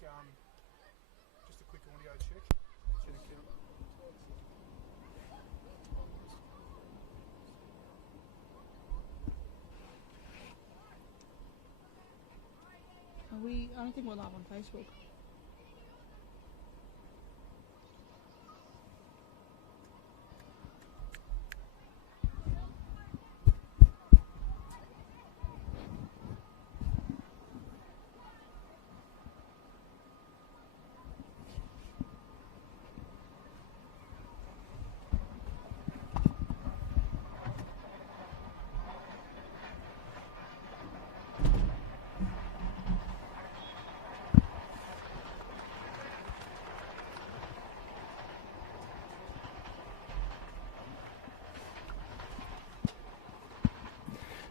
just a quick audio check. Should account. I don't think we're live on Facebook.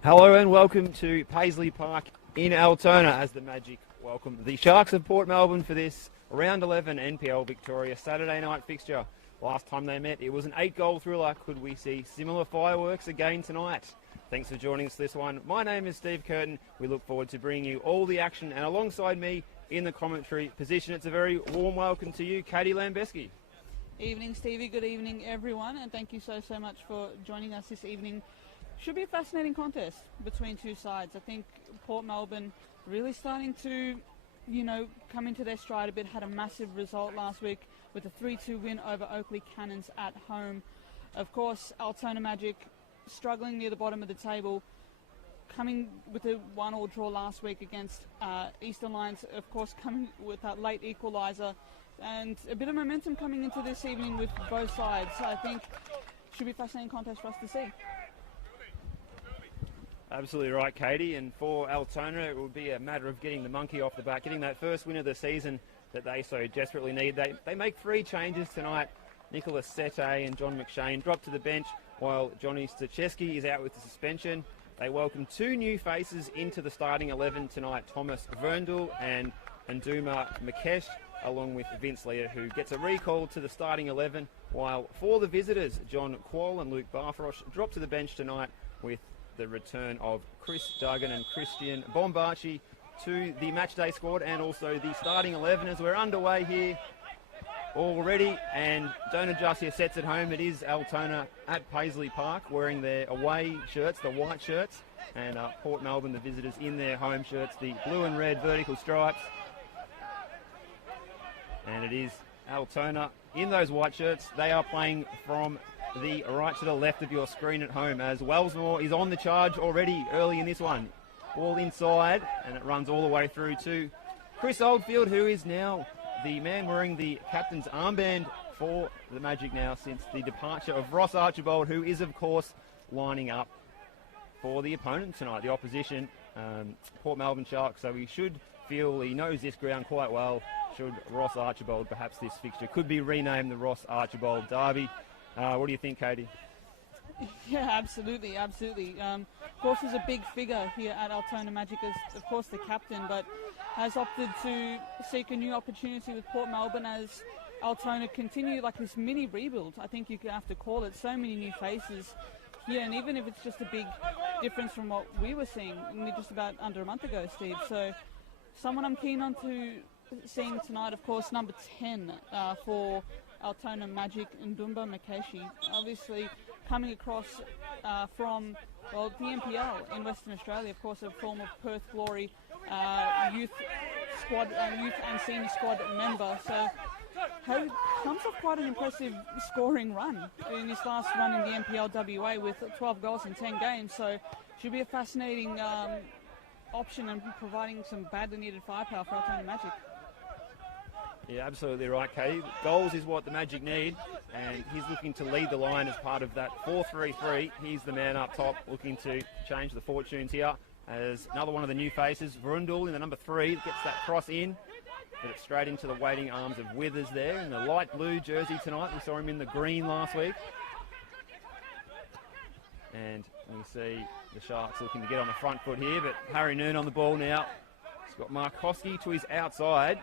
Hello and welcome to Paisley Park in Altona as the Magic welcome the Sharks of Port Melbourne for this Round 11 NPL Victoria Saturday night fixture. Last time they met, it was an 8-goal thriller. Could we see similar fireworks again tonight? Thanks for joining us for this one. My name is Steve Curtin. We look forward to bringing you all the action, and alongside me in the commentary position, it's a very warm welcome to you, Katie Lambeski. Evening, Stevie. Good evening, everyone, and thank you so much for joining us this evening. Should be a fascinating contest between two sides. I think Port Melbourne really starting to, come into their stride a bit. Had a massive result last week with a 3-2 win over Oakley Cannons at home. Of course, Altona Magic struggling near the bottom of the table, coming with a 1-1 draw last week against Eastern Lions. Of course, coming with that late equalizer, and a bit of momentum coming into this evening with both sides. So I think should be a fascinating contest for us to see. Absolutely right, Katie. And for Altona, it will be a matter of getting the monkey off the back, getting that first win of the season that they so desperately need. They make 3 changes tonight. Nicholas Sete and John McShane drop to the bench, while Johnny Stachewski is out with the suspension. They welcome 2 new faces into the starting 11 tonight, Thomas Verndl and Nduma Makesh, along with Vince Leah, who gets a recall to the starting 11, while for the visitors, John Kowal and Luke Barfrosh drop to the bench tonight with the return of Chris Duggan and Christian Bombaci to the matchday squad, and also the starting 11 as we're underway here already. And don't adjust your sets at home. It is Altona at Paisley Park wearing their away shirts, the white shirts, and Port Melbourne, the visitors, in their home shirts, the blue and red vertical stripes. And it is Altona in those white shirts. They are playing from the right to the left of your screen at home, as Wellsmore is on the charge already early in this one. Ball inside, and it runs all the way through to Chris Oldfield, who is now the man wearing the captain's armband for the Magic now since the departure of Ross Archibald, who is, of course, lining up for the opponent tonight, the opposition, Port Melbourne Sharks. So he should feel he knows this ground quite well, should Ross Archibald. Perhaps this fixture could be renamed the Ross Archibald Derby. What do you think, Katie? Yeah, absolutely. Of course, he's a big figure here at Altona Magic as, of course, the captain, but has opted to seek a new opportunity with Port Melbourne as Altona continue like this mini rebuild. I think you could have to call it. So many new faces here, and even if it's just a big difference from what we were seeing just about under a month ago, Steve. So someone I'm keen on to seeing tonight, of course, number 10 for Altona Magic, Ndumba Makeshi, obviously coming across from the NPL in Western Australia, of course, a former Perth Glory youth and senior squad member. So comes off quite an impressive scoring run in his last run in the NPL WA with 12 goals in 10 games. So should be a fascinating option and providing some badly needed firepower for Altona Magic. Yeah, absolutely right, Katie. Goals is what the Magic need, and he's looking to lead the line as part of that 4-3-3. He's the man up top looking to change the fortunes here as another one of the new faces, Verndl in the number 3, gets that cross in, but it's straight into the waiting arms of Withers there in the light blue jersey tonight. We saw him in the green last week. And we see the Sharks looking to get on the front foot here, but Harry Noon on the ball now. He's got Markowski to his outside.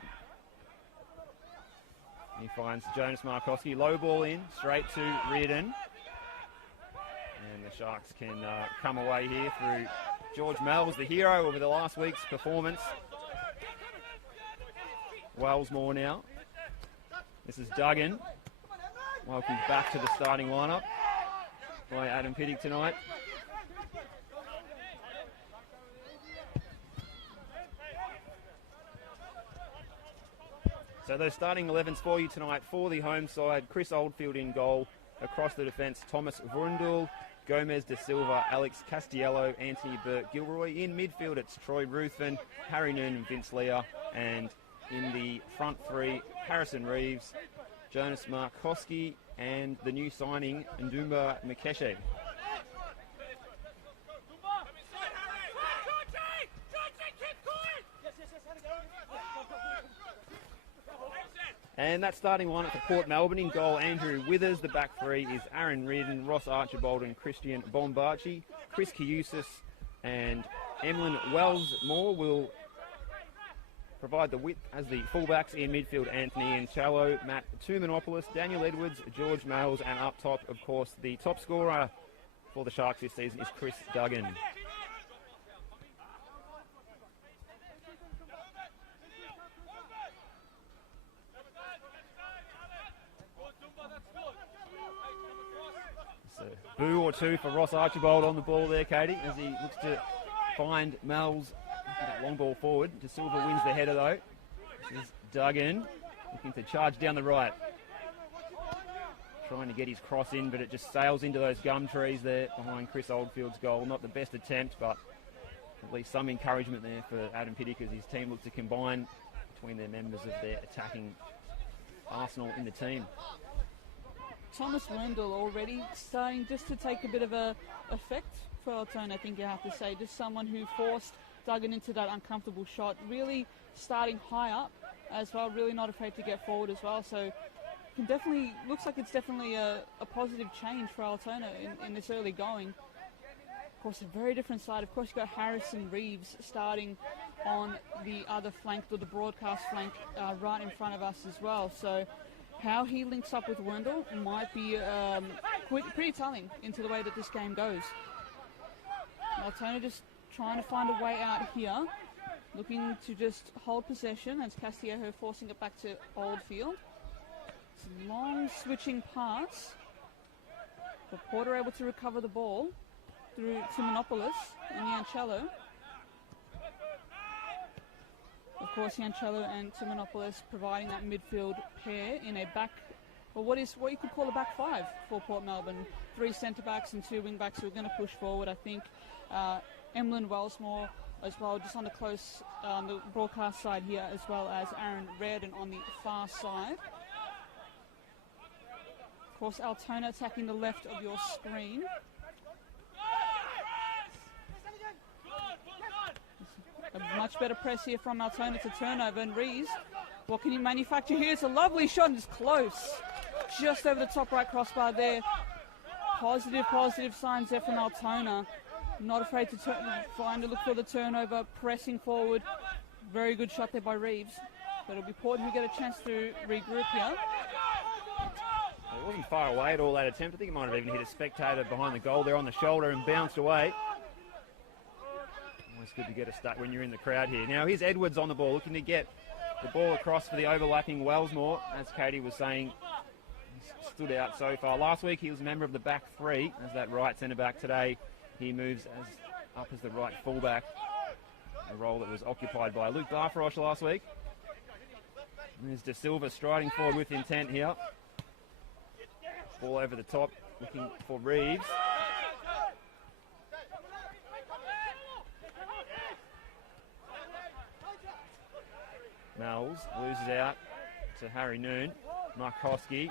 He finds Jonas Markowski, low ball in, straight to Reardon. And the Sharks can come away here through George Mells, the hero over the last week's performance. Wellsmore now. This is Duggan. Welcomed back to the starting lineup by Adam Pittick tonight. So those starting 11s for you tonight for the home side. Chris Oldfield in goal. Across the defence, Thomas Vrundel, Gomez de Silva, Alex Castiello, Anthony Burke-Gilroy. In midfield, it's Troy Ruthven, Harry Noon and Vince Leah. And in the front three, Harrison Reeves, Jonas Markowski, and the new signing, Ndumba Mekeshe. And that starting lineup for Port Melbourne. In goal, Andrew Withers. The back three is Aaron Reardon, Ross Archibald and Christian Bombarci. Chris Kiusis and Emlyn Wellsmore will provide the width as the fullbacks. In midfield, Anthony Anchallo, Matt Tumanopoulos, Daniel Edwards, George Males, and up top, of course, the top scorer for the Sharks this season is Chris Duggan. Boo or two for Ross Archibald on the ball there, Katie, as he looks to find Mel's long ball forward. De Silva wins the header though. This is Duggan looking to charge down the right. Trying to get his cross in, but it just sails into those gum trees there behind Chris Oldfield's goal. Not the best attempt, but at least some encouragement there for Adam Pittick as his team looks to combine between their members of their attacking arsenal in the team. Thomas Wendell already starting just to take a bit of a effect for Altona, I think you have to say. Just someone who forced Duggan into that uncomfortable shot, really starting high up as well, really not afraid to get forward as well. So can definitely, looks like it's definitely a positive change for Altona in this early going. Of course, a very different side. Of course, you've got Harrison Reeves starting on the other flank, or the broadcast flank, right in front of us as well. So how he links up with Wendell might be pretty telling into the way that this game goes. Altona just trying to find a way out here, looking to just hold possession as Castillejo forcing it back to Oldfield. It's a long switching pass, but Porter able to recover the ball through Timonopoulos and Yancello. Of course, Yancello and Timonopoulos providing that midfield pair in a back, or what you could call a back five for Port Melbourne. 3 centre-backs and 2 wing-backs who are going to push forward, I think. Emlyn Wellsmore as well, just on the close, the broadcast side here, as well as Aaron Reardon on the far side. Of course, Altona attacking the left of your screen. A much better press here from Altona to turnover, and Rees, what can he manufacture here? It's a lovely shot and it's close. Just over the top right crossbar there. Positive signs there from Altona. Not afraid to look for the turnover, pressing forward. Very good shot there by Reeves. But it'll be Port who get a chance to regroup here. It wasn't far away at all, that attempt. I think it might have even hit a spectator behind the goal there on the shoulder and bounced away. Always good to get a start when you're in the crowd here. Now here's Edwards on the ball, looking to get the ball across for the overlapping Wellsmore. As Katie was saying, he's stood out so far. Last week he was a member of the back three as that right centre-back. Today he moves up as the right fullback, a role that was occupied by Luke Barfrosh last week. And there's De Silva striding forward with intent here. Ball over the top, looking for Reeves. Mells loses out to Harry Noon. Markowski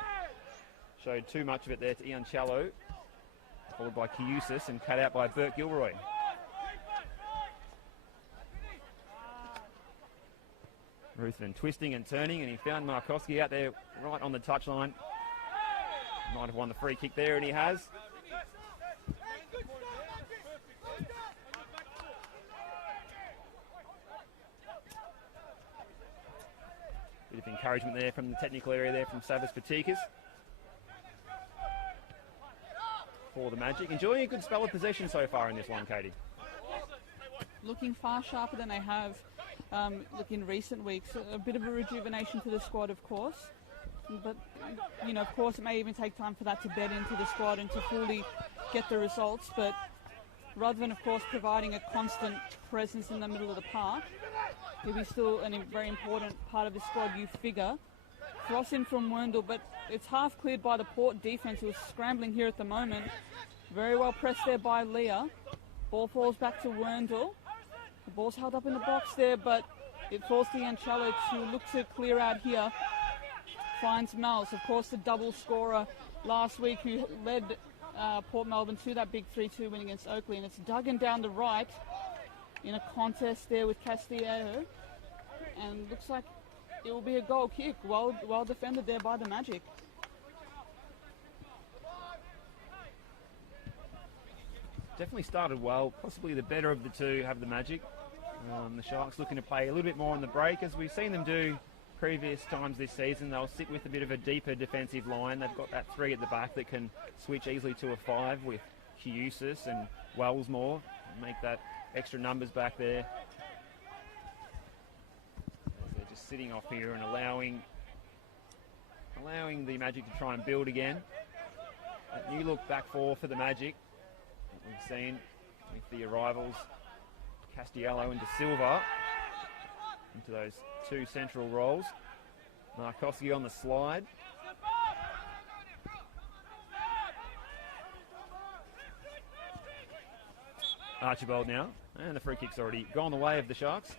showed too much of it there to Ian Challo, followed by Kiusis and cut out by Burke Gilroy. Ruthven twisting and turning, and he found Markowski out there right on the touchline. Might have won the free kick there, and he has. Bit of encouragement there from the technical area there from Savas Patikas for the Magic. Enjoying a good spell of possession so far in this one, Katie. Looking far sharper than they have look, in recent weeks. A bit of a rejuvenation to the squad, of course. But, of course, it may even take time for that to bed into the squad and to fully get the results. But rather than, of course, providing a constant presence in the middle of the park, he'll be still a very important part of the squad, you figure. Cross in from Wendell, but it's half cleared by the Port defence, who is scrambling here at the moment. Very well pressed there by Leah. Ball falls back to Wendell. The ball's held up in the box there, but it falls to Yanchalo to look to clear out here. Finds Mel's, of course, the double scorer last week who led Port Melbourne to that big 3-2 win against Oakley. And it's Duggan down the right in a contest there with Castillo. And looks like it will be a goal kick. Well defended there by the Magic. Definitely started well. Possibly the better of the two have the Magic. The Sharks looking to play a little bit more on the break, as we've seen them do previous times this season. They'll sit with a bit of a deeper defensive line. They've got that 3 at the back that can switch easily to a 5 with Hughes's and Wellsmore. Make that extra numbers back there. They're just sitting off here and allowing the Magic to try and build again. A new look back 4 for the Magic that we've seen with the arrivals Castiello and De Silva into those 2 central roles. Markowski on the slide. Archibald now, and the free kick's already gone the way of the Sharks.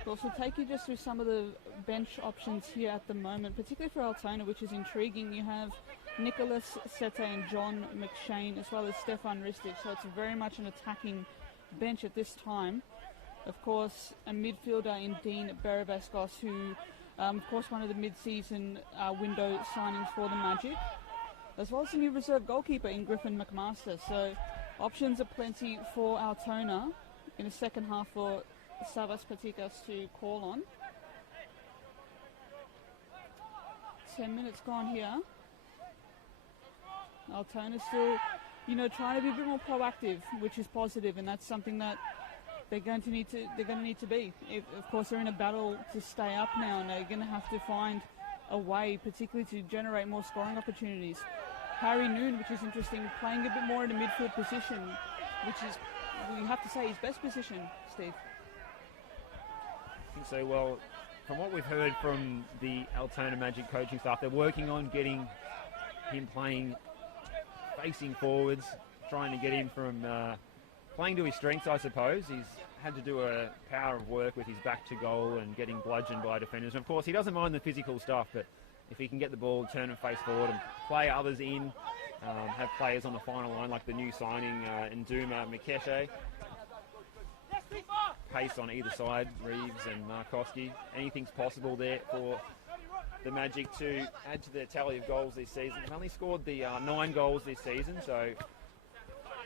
Of course, we'll take you just through some of the bench options here at the moment, particularly for Altona, which is intriguing. You have Nicholas Sete and John McShane, as well as Stefan Ristic, so it's very much an attacking bench at this time. Of course, a midfielder in Dean Berevescos, who, of course, one of the mid-season window signings for the Magic, as well as a new reserve goalkeeper in Griffin McMaster. So options are plenty for Altona in the second half for Savas Patikas to call on. 10 minutes gone here. Altona still, trying to be a bit more proactive, which is positive, and that's something that they're going to need to be. Of course, they're in a battle to stay up now, and they're going to have to find a way, particularly to generate more scoring opportunities. Harry Noon, which is interesting, playing a bit more in a midfield position, which is, we have to say, his best position, Steve. I think so. Well, from what we've heard from the Altona Magic coaching staff, they're working on getting him playing facing forwards, trying to get him from playing to his strengths, I suppose. He's had to do a power of work with his back to goal and getting bludgeoned by defenders. And of course, he doesn't mind the physical stuff, but if he can get the ball, turn and face forward and play others in, have players on the final line like the new signing, Nduma Mikeshe. Pace on either side, Reeves and Markowski. Anything's possible there for the Magic to add to their tally of goals this season. They've only scored the 9 goals this season, so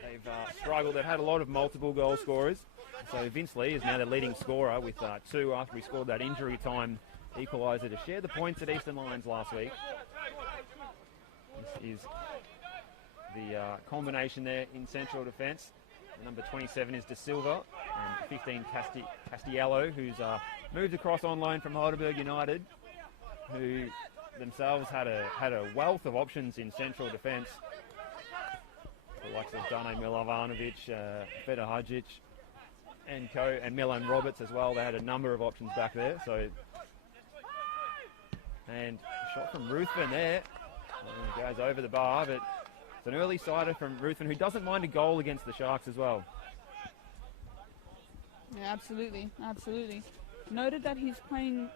they've struggled. They've had a lot of multiple goal scorers. So Vince Lee is now their leading scorer with 2 after he scored that injury time equalizer to share the points at Eastern Lions last week. This is the combination there in central defence. Number 27 is De Silva, and 15 Castiello, who's moved across on loan from Heidelberg United, who themselves had a wealth of options in central defence. The likes of Dane Milovanovic, Feder Hadjic, and Milan Roberts as well. They had a number of options back there. So, and a shot from Ruthven there. Goes over the bar, but it's an early sider from Ruthven, who doesn't mind a goal against the Sharks as well. Yeah, absolutely. Noted that he's playing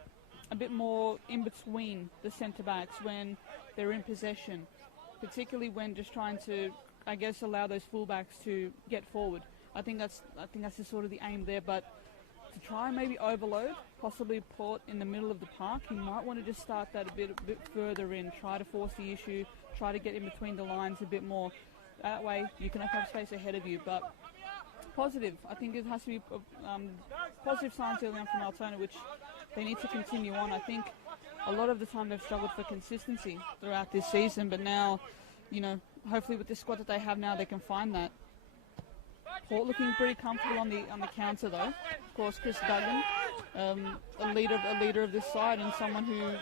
a bit more in between the centre-backs when they're in possession, particularly when just trying to, I guess, allow those fullbacks to get forward. I think that's the sort of the aim there, but to try and maybe overload, possibly Port in the middle of the park, you might want to just start that a bit further in, try to force the issue, try to get in between the lines a bit more. That way you can have space ahead of you. But positive. I think it has to be positive signs early on from Altona, which they need to continue on. I think a lot of the time they've struggled for consistency throughout this season, but now, hopefully with the squad that they have now, they can find that. Port looking pretty comfortable on the counter though. Of course, Chris Duggan, a leader of this side, and someone who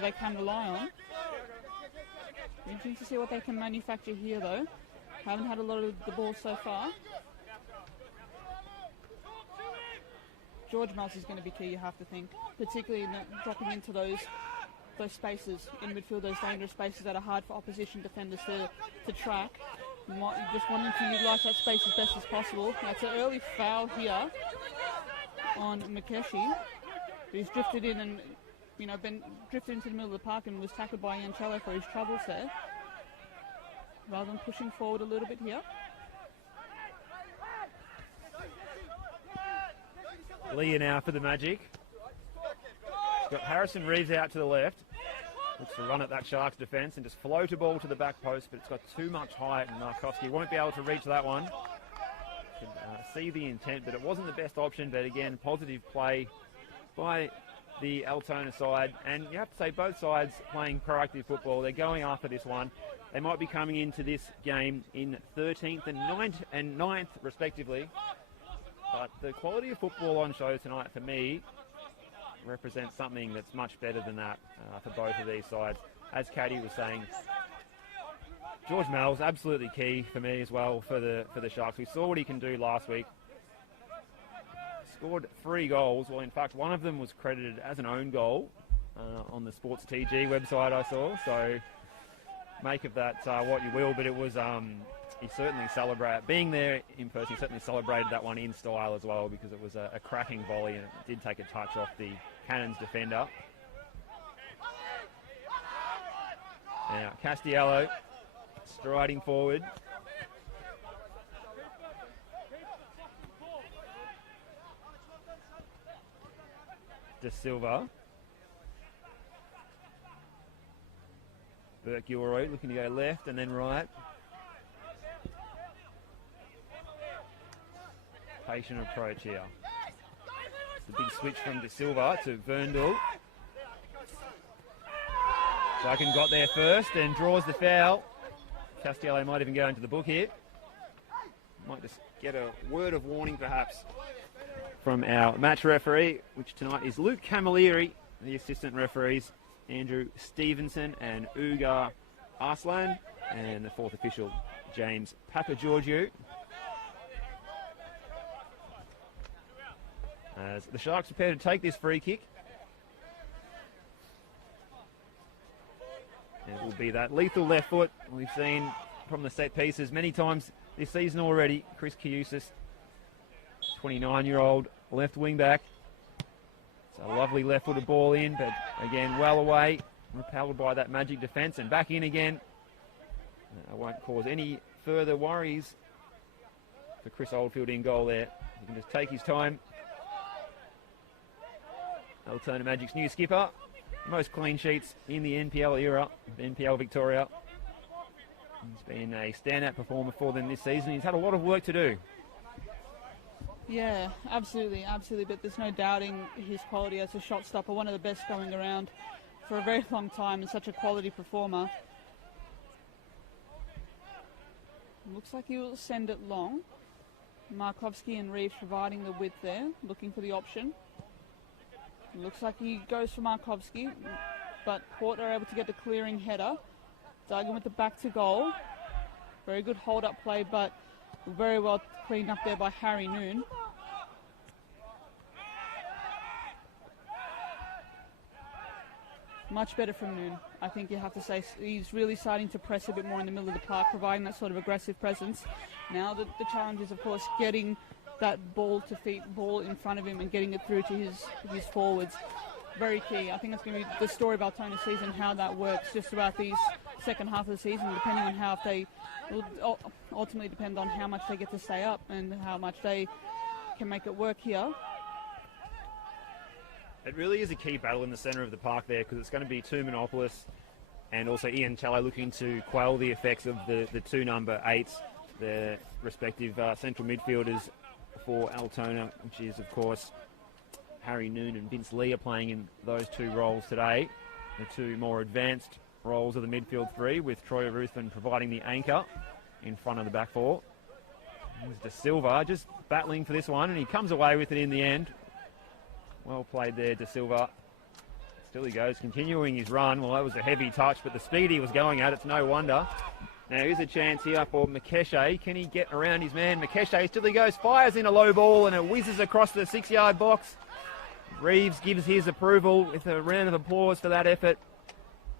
they can rely on. Interesting to see what they can manufacture here though. Haven't had a lot of the ball so far. George Mel's is going to be key, you have to think, particularly dropping into those spaces in midfield, those dangerous spaces that are hard for opposition defenders to track. Just wanting to utilise that space as best as possible. That's an early foul here on Markowski, who's drifted in and been drifted into the middle of the park and was tackled by Yancello for his troubles there, rather than pushing forward a little bit here. Leah now for the Magic. Got Harrison Reeves out to the left. Looks to run at that Sharks defence and just float a ball to the back post, but it's got too much height and Markowski won't be able to reach that one. Can see the intent, but it wasn't the best option. But again, positive play by the Altona side. And you have to say both sides playing proactive football. They're going after this one. They might be coming into this game in 13th and 9th respectively. But the quality of football on show tonight, for me, represents something that's much better than that for both of these sides. As Katie was saying, George Mel's absolutely key for me as well for the Sharks. We saw what he can do last week. Scored 3 goals. Well, in fact, one of them was credited as an own goal on the Sports TG website I saw. So make of that what you will, but it was... he certainly celebrated, being there in person, he certainly celebrated that one in style as well, because it was a cracking volley and it did take a touch off the Cannons defender. Now, Castiello striding forward. De Silva. Burke Gilroy looking to go left and then right. Patient approach here. It's a big switch from De Silva to Verndl. Duggan got there first and draws the foul. Castiello might even go into the book here. Might just get a word of warning perhaps from our match referee, which tonight is Luke Camilleri. The assistant referees, Andrew Stevenson and Ugar Arslan. And the fourth official, James Papageorgiou. As the Sharks prepare to take this free kick. And it will be that lethal left foot we've seen from the set pieces many times this season already. Chris Kiusis, 29-year-old left wing back. It's a lovely left-footed ball in, but again, well away, repelled by that Magic defence, and back in again. It won't cause any further worries for Chris Oldfield in goal there. He can just take his time. Altona Magic's new skipper. Most clean sheets in the NPL era, NPL Victoria. He's been a standout performer for them this season. He's had a lot of work to do. Yeah, absolutely. But there's no doubting his quality as a shot stopper. One of the best going around for a very long time and such a quality performer. Looks like he'll send it long. Markowski and Reeves providing the width there, looking for the option. Looks like he goes for Markowski, but Port are able to get the clearing header. Duggan with the back to goal. Very good hold-up play, but very well cleaned up there by Harry Noon. Much better from Noon, I think you have to say. He's really starting to press a bit more in the middle of the park, providing that sort of aggressive presence. Now the challenge is, of course, getting that ball in front of him and getting it through to his forwards. Very key. I think that's going to be the story of Altona's season, how that works just throughout the second half of the season, depending on how, if they will ultimately depend on how much they get to stay up and how much they can make it work here. It really is a key battle in the centre of the park there, because it's going to be two monopolists and also Ian Challo looking to quell the effects of the two number 8s, the respective central midfielders for Altona, which is, of course, Harry Noon and Vince Lee are playing in those two roles today. The two more advanced roles of the midfield three, with Troy Ruthven providing the anchor in front of the back four. Here's De Silva just battling for this one, and he comes away with it in the end. Well played there, De Silva. Still he goes, continuing his run. Well, that was a heavy touch, but the speed he was going at, it's no wonder. Now here's a chance here for Makeshe. Can he get around his man? Makeshe, still he goes, fires in a low ball, and it whizzes across the 6-yard box. Reeves gives his approval with a round of applause for that effort.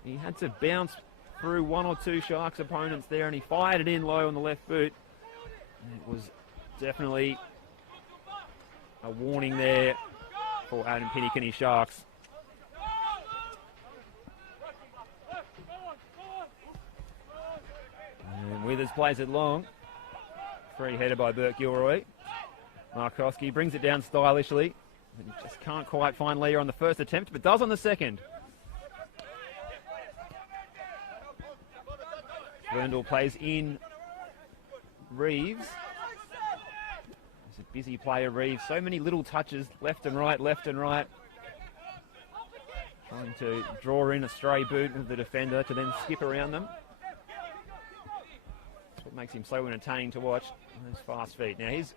He had to bounce through one or two Sharks opponents there, and he fired it in low on the left boot. And it was definitely a warning there for Adam Pinnock and his Sharks. And Withers plays it long. Free header by Burke Gilroy. Markowski brings it down stylishly. He just can't quite find Leah on the first attempt, but does on the second. Verndl plays in Reeves. He's a busy player, Reeves. So many little touches, left and right, left and right. Trying to draw in a stray boot with the defender to then skip around them. That's what makes him so entertaining to watch. Those fast feet. Now he's,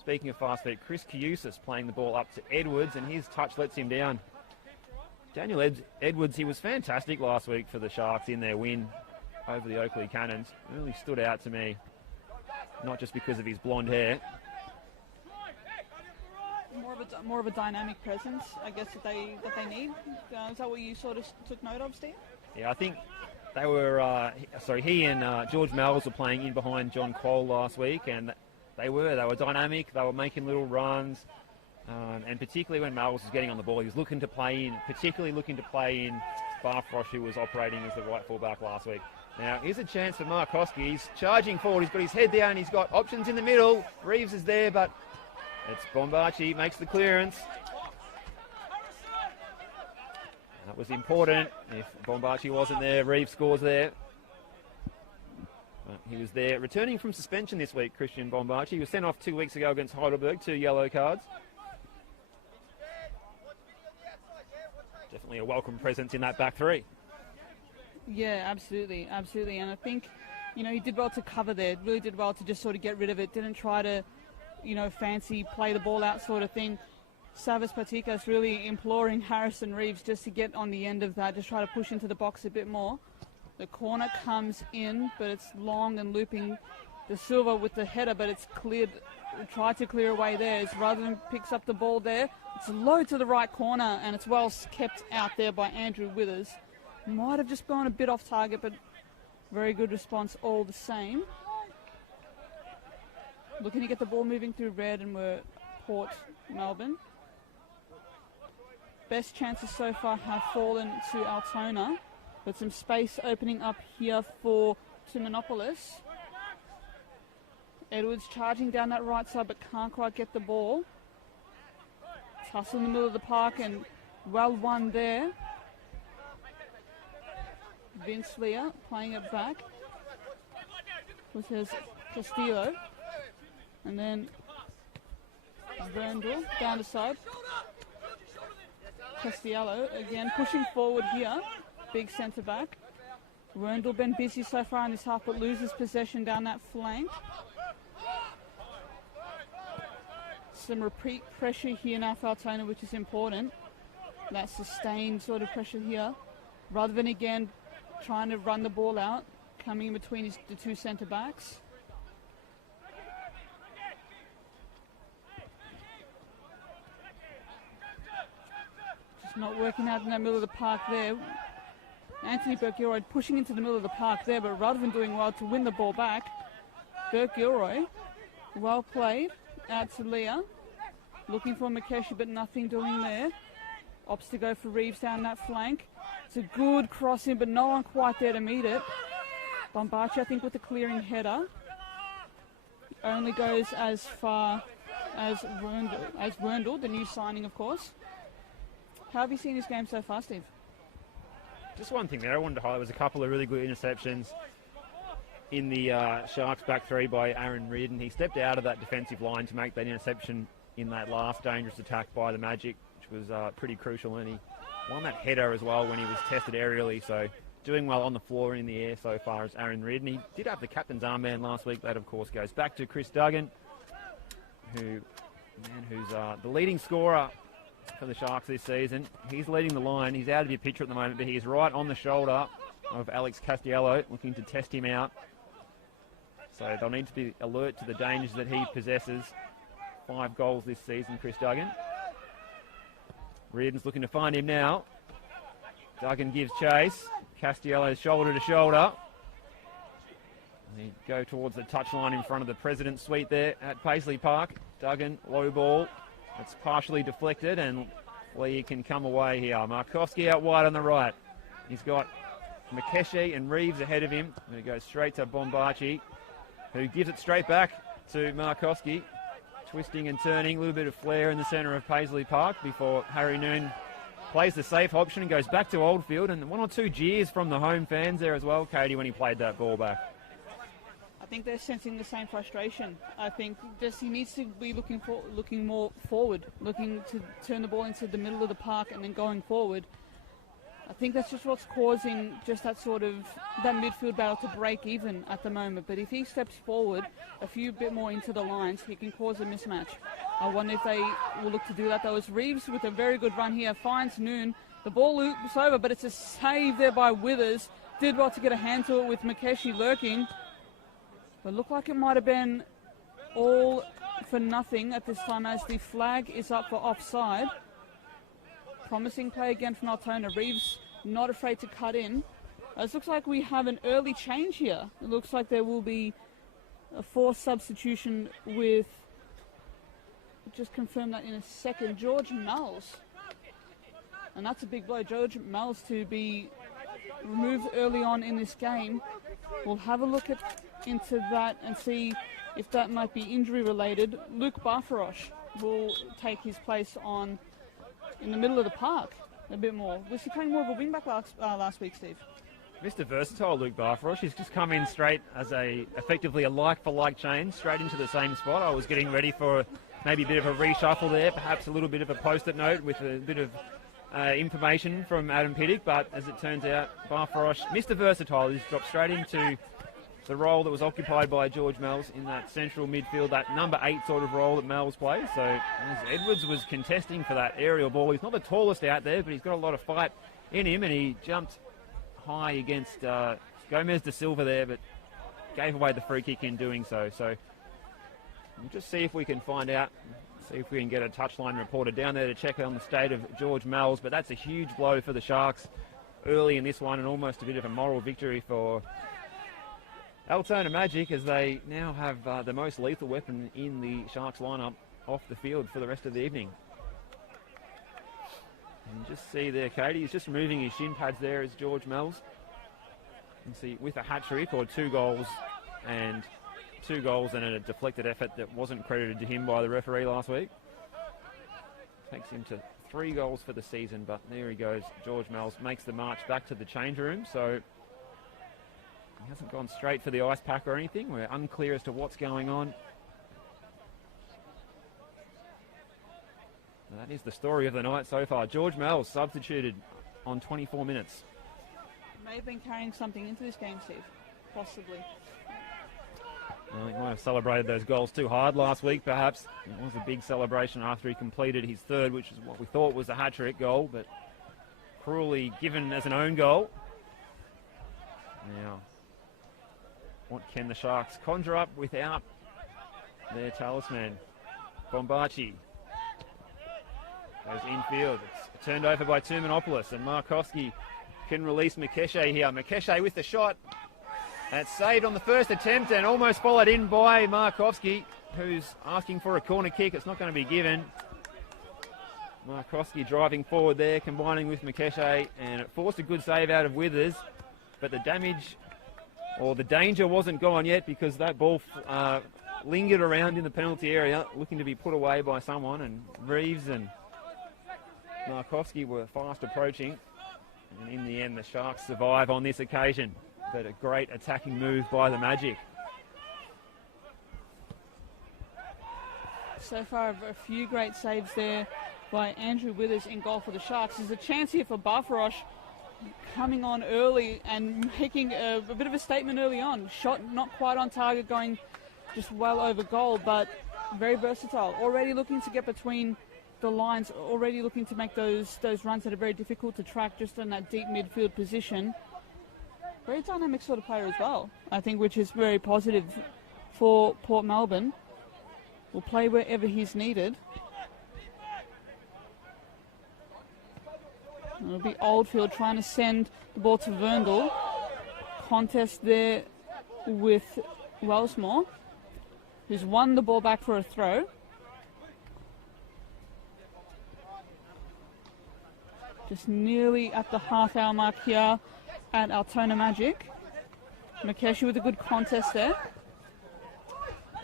speaking of fast feet, Chris Kiusis playing the ball up to Edwards, and his touch lets him down. Daniel Edwards, he was fantastic last week for the Sharks in their win over the Oakley Cannons. Really stood out to me, not just because of his blonde hair. More of a dynamic presence, I guess, that they need. Is that what you sort of took note of, Steve? Yeah, I think they were. He and George Malves were playing in behind John Kowal last week, and they were dynamic. They were making little runs, and particularly when Malves was getting on the ball, he was looking to play in, Barfrosh, who was operating as the right fullback last week. Now, here's a chance for Markowski. He's charging forward. He's got his head down. He's got options in the middle. Reeves is there, but it's Bombachi makes the clearance. That was important. If Bombachi wasn't there, Reeves scores there. But he was there. Returning from suspension this week, Christian Bombachi. He was sent off 2 weeks ago against Heidelberg, 2 yellow cards. Definitely a welcome presence in that back three. Yeah, absolutely. And I think, he did well to cover there. Really did well to just sort of get rid of it. Didn't try to, fancy play the ball out sort of thing. Savas Patikas really imploring Harrison Reeves just to get on the end of that, just try to push into the box a bit more. The corner comes in, but it's long and looping. De Silva with the header, but it's cleared. Tried to clear away there. As Rutherford picks up the ball there. It's low to the right corner, and it's well kept out there by Andrew Withers. Might have just gone a bit off target, but very good response all the same. Looking to get the ball moving through red, and we're Port Melbourne. Best chances so far have fallen to Altona, but some space opening up here for Timonopoulos. Edwards charging down that right side, but can't quite get the ball. Tussle in the middle of the park, and well won there. Vince Leah playing it back with his Castillo. And then Verndl down the side. Castiello again pushing forward here. Big centre back. Verndl been busy so far in this half, but loses possession down that flank. Some repeat pressure here now for Altona, which is important. That sustained sort of pressure here. Rather than again trying to run the ball out, coming in between the two centre backs. Just not working out in the middle of the park there. Anthony Burke-Gilroy pushing into the middle of the park there, but rather than doing well to win the ball back, Burke-Gilroy, well played, out to Leah. Looking for Makeshi, but nothing doing there. Opts to go for Reeves down that flank. It's a good crossing, but no one quite there to meet it. Bombachi, I think, with the clearing header. Only goes as far as Verndl, the new signing, of course. How have you seen this game so far, Steve? Just one thing there I wanted to highlight was a couple of really good interceptions in the Sharks back three by Aaron Reardon. He stepped out of that defensive line to make that interception in that last dangerous attack by the Magic, which was pretty crucial, and he won that header as well when he was tested aerially, so doing well on the floor and in the air so far as Aaron Reardon. He did have the captain's armband last week. That, of course, goes back to Chris Duggan, who's the leading scorer for the Sharks this season. He's leading the line. He's out of your picture at the moment, but he's right on the shoulder of Alex Castiello, looking to test him out. So they'll need to be alert to the dangers that he possesses. 5 goals this season, Chris Duggan. Reardon's looking to find him now. Duggan gives chase. Castiello's shoulder to shoulder. They go towards the touchline in front of the President's Suite there at Paisley Park. Duggan, low ball. It's partially deflected, and Lee can come away here. Markowski out wide on the right. He's got Mikeshi and Reeves ahead of him. And it goes straight to Bombachi, who gives it straight back to Markowski. Twisting and turning, a little bit of flair in the centre of Paisley Park before Harry Noon plays the safe option and goes back to Oldfield, and 1 or 2 jeers from the home fans there as well, Katie, when he played that ball back. I think they're sensing the same frustration. I think just he needs to be looking more forward, looking to turn the ball into the middle of the park and then going forward. I think that's just what's causing just that midfield battle to break even at the moment. But if he steps forward a few bit more into the lines, he can cause a mismatch. I wonder if they will look to do that though. As Reeves with a very good run here finds Noon. The ball loops over, but it's a save there by Withers. Did well to get a hand to it with Mikeshi lurking. But looked like it might have been all for nothing at this time as the flag is up for offside. Promising play again from Altona. Reeves not afraid to cut in. It looks like we have an early change here. It looks like there will be a forced substitution with, just confirm that in a second, George Mells. And that's a big blow. George Mells to be removed early on in this game. We'll have a look into that and see if that might be injury related. Luke Barfarosh will take his place on in the middle of the park a bit more. Was he playing more of a wing-back last week, Steve? Mr. Versatile, Luke Barfarosh. He's just come in straight as effectively a like-for-like change, straight into the same spot. I was getting ready for maybe a bit of a reshuffle there, perhaps a little bit of a post-it note with a bit of information from Adam Piddick, but as it turns out, Barfarosh, Mr. Versatile, he's dropped straight into the role that was occupied by George Mells in that central midfield, that number 8 sort of role that Mells plays. So as Edwards was contesting for that aerial ball, he's not the tallest out there, but he's got a lot of fight in him, and he jumped high against Gomez de Silva there, but gave away the free kick in doing so. So we'll just see if we can find out, see if we can get a touchline reporter down there to check on the state of George Mells. But that's a huge blow for the Sharks early in this one, and almost a bit of a moral victory for Altona Magic, as they now have the most lethal weapon in the Sharks lineup off the field for the rest of the evening. And just see there, Katie, he's just removing his shin pads there as George Mells. You can see with a hat-trick, or 2 goals and a deflected effort that wasn't credited to him by the referee last week. Takes him to 3 goals for the season, but there he goes. George Mells makes the march back to the change room, so he hasn't gone straight for the ice pack or anything. We're unclear as to what's going on. That is the story of the night so far. George Mells substituted on 24 minutes. May have been carrying something into this game, Steve. Possibly. Well, he might have celebrated those goals too hard last week, perhaps. It was a big celebration after he completed his 3rd, which is what we thought was a hat-trick goal, but cruelly given as an own goal. Now, what can the Sharks conjure up without their talisman? Bombachi goes infield. It's turned over by Tumanopoulos, and Markowski can release Mikeshi here. Mikeshi with the shot. That's saved on the first attempt and almost followed in by Markowski, who's asking for a corner kick. It's not going to be given. Markowski driving forward there, combining with Mikeshi, and it forced a good save out of Withers, but the damage, or the danger, wasn't gone yet, because that ball lingered around in the penalty area, looking to be put away by someone, and Reeves and Markowski were fast approaching, And in the end, the Sharks survive on this occasion. But a great attacking move by the Magic. So far, a few great saves there by Andrew Withers in goal for the Sharks. There's a chance here for Barfarosh coming on early and making a bit of a statement early on. Shot not quite on target, going just well over goal, but very versatile. Already looking to get between the lines, already looking to make those runs that are very difficult to track just in that deep midfield position. Very dynamic sort of player as well, I think, which is very positive for Port Melbourne. Will play wherever he's needed. It'll be Oldfield trying to send the ball to Verndl. Contest there with Wellsmore, who's won the ball back for a throw. Just nearly at the half-hour mark here at Altona Magic. Makeshi with a good contest there.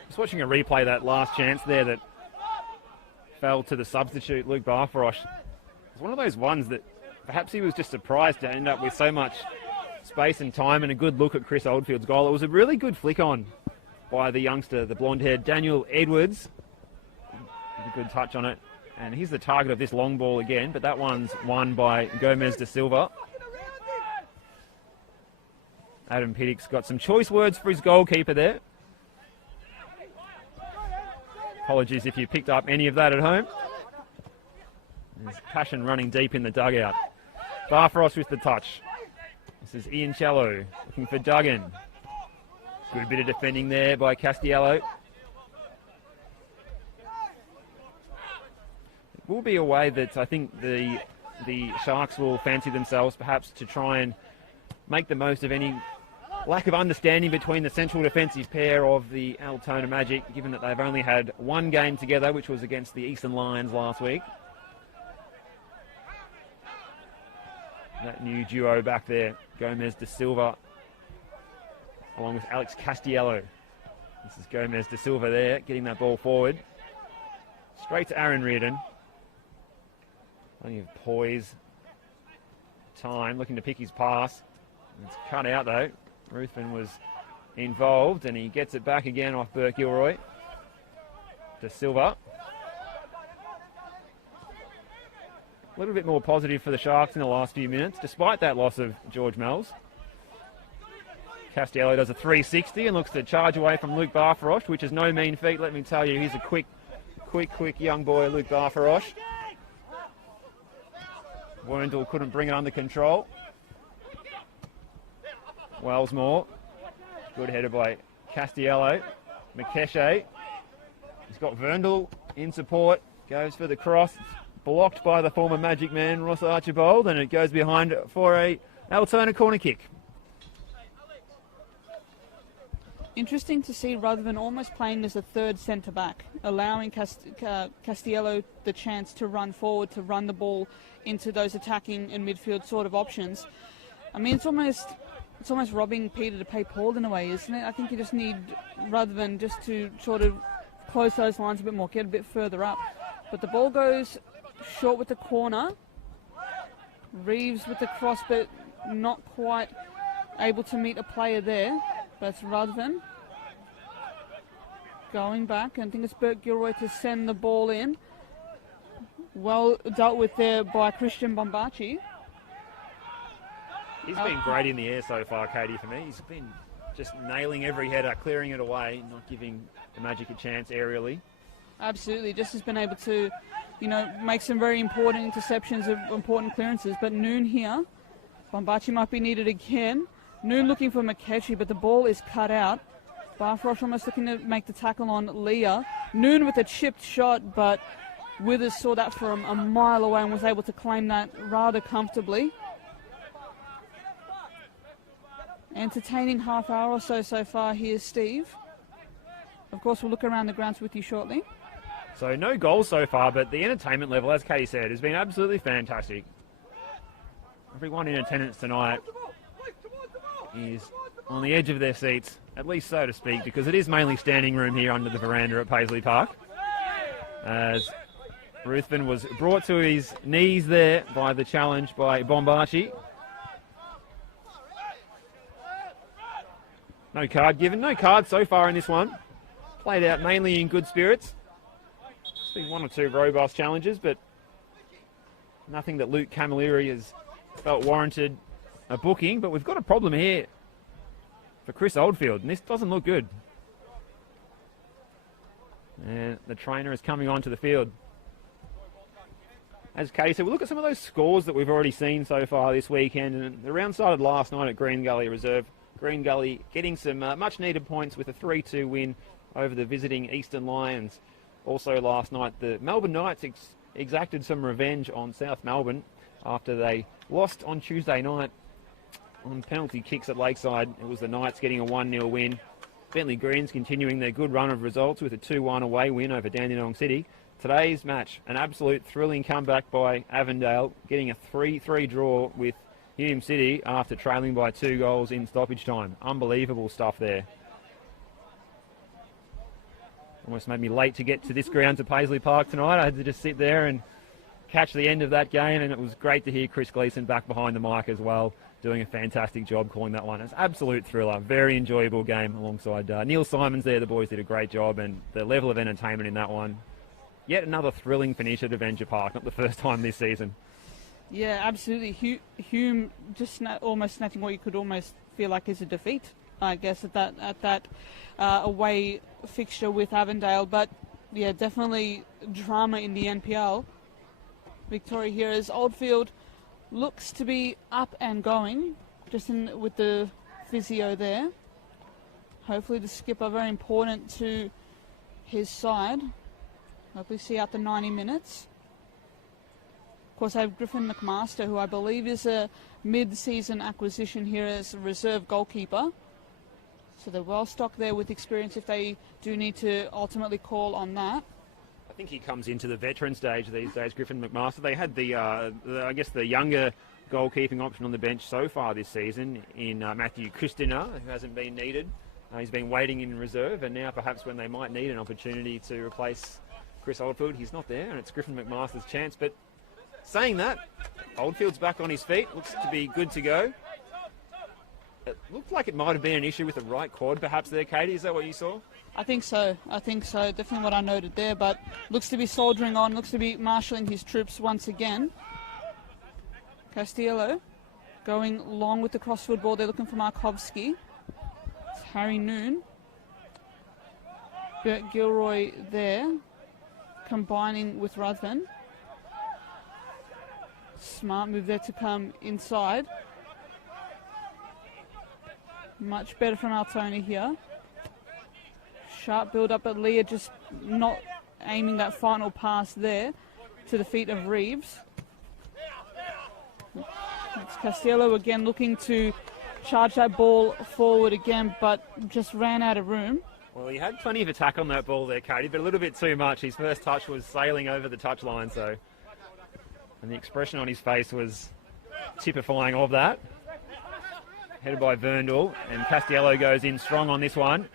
Just watching a replay, that last chance there that fell to the substitute, Luke Barfarosh. It's one of those ones that perhaps he was just surprised to end up with so much space and time and a good look at Chris Oldfield's goal. It was a really good flick on by the youngster, the blonde-haired Daniel Edwards. With a good touch on it. And he's the target of this long ball again, but that one's won by Gomez de Silva. Adam Piddick's got some choice words for his goalkeeper there. Apologies if you picked up any of that at home. There's passion running deep in the dugout. Barfarosh with the touch. This is Ian Cello looking for Duggan. Good bit of defending there by Castiello. It will be a way that I think the Sharks will fancy themselves perhaps to try and make the most of any lack of understanding between the central defensive pair of the Altona Magic, given that they've only had one game together, which was against the Eastern Lions last week. That new duo back there, Gomez de Silva, along with Alex Castiello. This is Gomez de Silva there, getting that ball forward. Straight to Aaron Reardon. Plenty of poise, time, looking to pick his pass. It's cut out though. Ruthven was involved and he gets it back again off Burke Gilroy. De Silva. A little bit more positive for the Sharks in the last few minutes, despite that loss of George Mells. Castiello does a 360 and looks to charge away from Luke Barfarosh, which is no mean feat, let me tell you. He's a quick young boy, Luke Barfarosh. Werndl couldn't bring it under control. Wellsmore. Good header by Castiello. Makeshi. He's got Verndl in support. Goes for the cross. It's blocked by the former Magic man, Ross Archibald, and it goes behind for a Altona corner kick. Interesting to see, rather than almost playing as a third centre-back, allowing Castiello the chance to run forward, to run the ball into those attacking and midfield sort of options. I mean, it's almost robbing Peter to pay Paul in a way, isn't it? I think you just need, rather than just to sort of close those lines a bit more, get a bit further up. But the ball goes short with the corner. Reeves with the cross, but not quite able to meet a player there. That's Ruthven. Going back, and I think it's Burke Gilroy to send the ball in. Well dealt with there by Christian Bombachi. He's been great in the air so far, Katie, for me. He's been just nailing every header, clearing it away, not giving the Magic a chance aerially. Absolutely, just has been able to, make some very important interceptions, important clearances. But Noon here, Bombachi might be needed again. Noon looking for Makeshi, but the ball is cut out. Barfarosh almost looking to make the tackle on Leah. Noon with a chipped shot, but Withers saw that from a mile away and was able to claim that rather comfortably. Entertaining half hour or so far here, Steve. Of course, we'll look around the grounds with you shortly. So no goals so far, but the entertainment level, as Katie said, has been absolutely fantastic. Everyone in attendance tonight is on the edge of their seats, at least so to speak, because it is mainly standing room here under the veranda at Paisley Park. As Ruthven was brought to his knees there by the challenge by Bombachi. No card given. No card so far in this one. Played out mainly in good spirits. It's been one or two robust challenges, but nothing that Luke Camilleri has felt warranted a booking. But we've got a problem here for Chris Oldfield, and this doesn't look good. And the trainer is coming onto the field. As Katie said, we'll look at some of those scores that we've already seen so far this weekend. And the round started last night at Green Gully Reserve. Green Gully getting some much-needed points with a 3-2 win over the visiting Eastern Lions. Also last night, the Melbourne Knights exacted some revenge on South Melbourne after they lost on Tuesday night on penalty kicks at Lakeside. It was the Knights getting a 1-0 win. Bentley Greens continuing their good run of results with a 2-1 away win over Dandenong City. Today's match, an absolute thrilling comeback by Avondale, getting a 3-3 draw with Hume City after trailing by 2 goals in stoppage time. Unbelievable stuff there. Almost made me late to get to this ground to Paisley Park tonight. I had to just sit there and catch the end of that game, and it was great to hear Chris Gleeson back behind the mic as well, doing a fantastic job calling that one. It's an absolute thriller, very enjoyable game alongside Neil Simons there. The boys did a great job, and the level of entertainment in that one. Yet another thrilling finish at Avenger Park, not the first time this season. Yeah, absolutely. Hume just almost snatching what you could almost feel like is a defeat, I guess, at that away fixture with Avondale. But yeah, definitely drama in the NPL. Victoria here as Oldfield looks to be up and going, just with the physio there. Hopefully the skipper, very important to his side. Hopefully see out the 90 minutes. Of course, I have Griffin McMaster, who I believe is a mid-season acquisition here as a reserve goalkeeper. So they're well stocked there with experience if they do need to ultimately call on that. I think he comes into the veteran stage these days, Griffin McMaster. They had I guess the younger goalkeeping option on the bench so far this season in Matthew Christina, who hasn't been needed. He's been waiting in reserve, and now perhaps when they might need an opportunity to replace Chris Oldfield, he's not there, and it's Griffin McMaster's chance. But saying that, Oldfield's back on his feet, looks to be good to go. It looked like it might have been an issue with the right quad perhaps there, Katie. Is that what you saw? I think so. Definitely what I noted there, but looks to be soldiering on, looks to be marshalling his troops once again. Castillo going long with the crossfield ball. They're looking for Markowski. It's Harry Noon. Bert Gilroy there, combining with Ruthven. Smart move there to come inside. Much better from Altona here. Sharp build up, but Leah just not aiming that final pass there to the feet of Reeves. It's Castillo again looking to charge that ball forward again, but just ran out of room. Well, he had plenty of attack on that ball there, Katie, but a little bit too much. His first touch was sailing over the touchline, so... And the expression on his face was typifying of that. Headed by Verndl, and Castiello goes in strong on this one.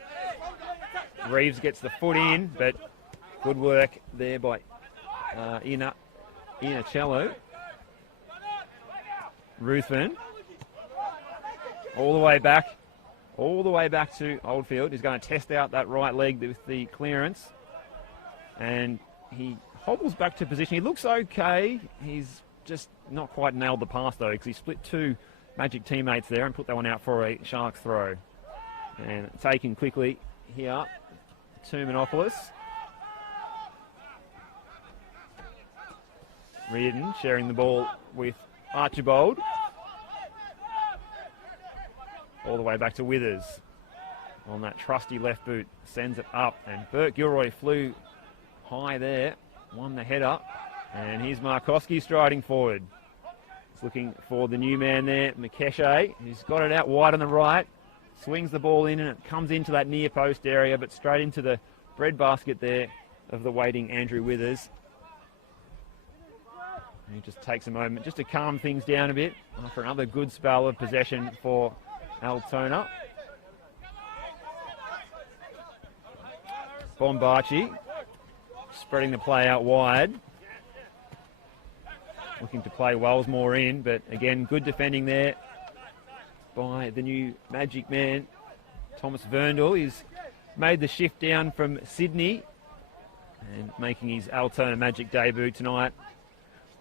Reeves gets the foot in, but good work there by Iannicello. Ruthven. All the way back to Oldfield. He's going to test out that right leg with the clearance. And he hobbles back to position. He looks okay. He's just not quite nailed the pass, though, because he split two Magic teammates there and put that one out for a Sharks throw. And taken quickly here to Monopolis. Reardon sharing the ball with Archibald. All the way back to Withers. On that trusty left boot. Sends it up. And Bert Gilroy flew high there. Won the header. And here's Markowski striding forward. He's looking for the new man there, Makeshe, who's got it out wide on the right. Swings the ball in and it comes into that near post area, but straight into the breadbasket there of the waiting Andrew Withers. And he just takes a moment just to calm things down a bit after another good spell of possession for Altona. Bombachi spreading the play out wide. Looking to play Wellsmore in, but again, good defending there by the new Magic man, Thomas Verndl. He's made the shift down from Sydney and making his Altona Magic debut tonight.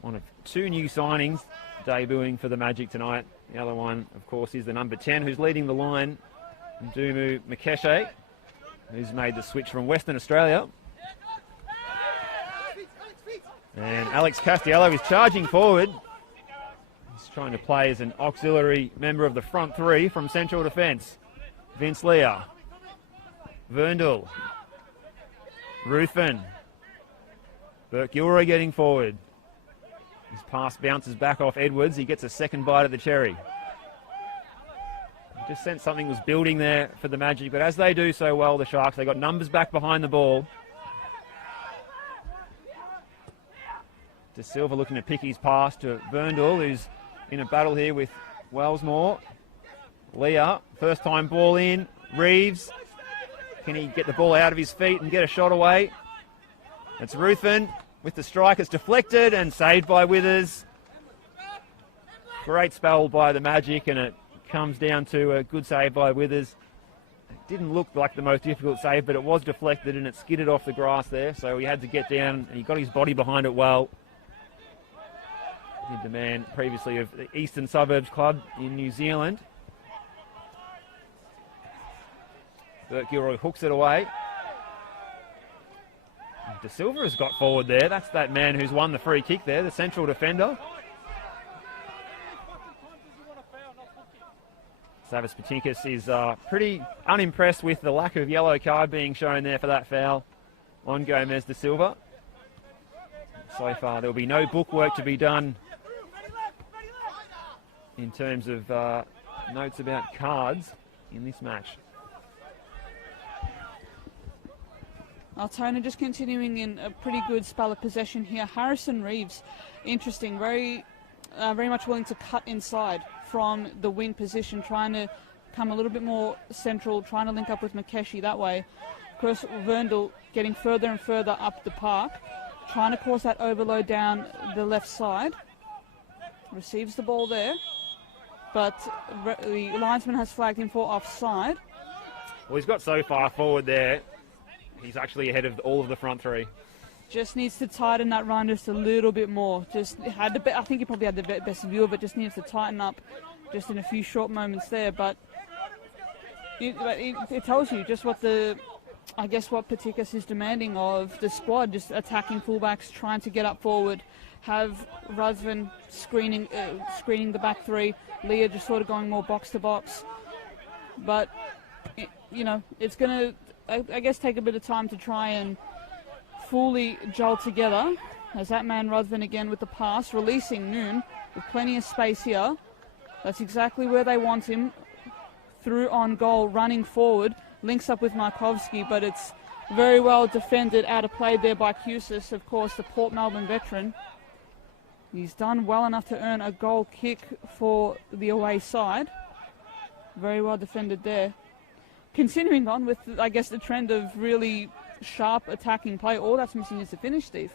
One of 2 new signings debuting for the Magic tonight. The other one, of course, is the number 10, who's leading the line, Dumu Makeshe, who's made the switch from Western Australia. And Alex Castiello is charging forward. He's trying to play as an auxiliary member of the front 3 from central defence. Vince Leah, Verndl, Ruthven, Burke Gilroy getting forward. His pass bounces back off Edwards. He gets a second bite of the cherry. Just sensed something was building there for the Magic, but as they do so well, the Sharks, they got numbers back behind the ball. De Silva looking to pick his pass to Verndl, who's in a battle here with Wellsmore. Leah, first time ball in. Reeves, can he get the ball out of his feet and get a shot away? It's Ruthven with the strike. It's deflected and saved by Withers. Great spell by the Magic, and it comes down to a good save by Withers. It didn't look like the most difficult save, but it was deflected and it skidded off the grass there, so he had to get down and he got his body behind it well. The man previously of the Eastern Suburbs Club in New Zealand. Burke Gilroy hooks it away. De Silva has got forward there. That's that man who's won the free kick there, the central defender. Savas Patinkas is pretty unimpressed with the lack of yellow card being shown there for that foul on Gomez De Silva. So far there'll be no bookwork to be done in terms of notes about cards in this match. Altona just continuing in a pretty good spell of possession here. Harrison Reeves, interesting, very much willing to cut inside from the wing position, trying to come a little bit more central, trying to link up with Makeshe that way. Of course, Verndl getting further and further up the park, trying to cause that overload down the left side. Receives the ball there, but the linesman has flagged him for offside. Well, he's got so far forward there. He's actually ahead of all of the front 3. Just needs to tighten that run just a little bit more. I think he probably had the best view of it. Just needs to tighten up just in a few short moments there. But it tells you just what what Patikas is demanding of the squad. Just attacking fullbacks, trying to get up forward. Have Ruthven screening the back 3. Leah just sort of going more box to box. But it's going to, I guess, take a bit of time to try and fully gel together. As that man Ruthven again with the pass, releasing Noon with plenty of space here. That's exactly where they want him. Through on goal, running forward, links up with Markowski, but it's very well defended, out of play there by Cusis, of course, the Port Melbourne veteran. He's done well enough to earn a goal kick for the away side. Very well defended there. Continuing on with, I guess, the trend of really sharp attacking play. All that's missing is the finish, Steve.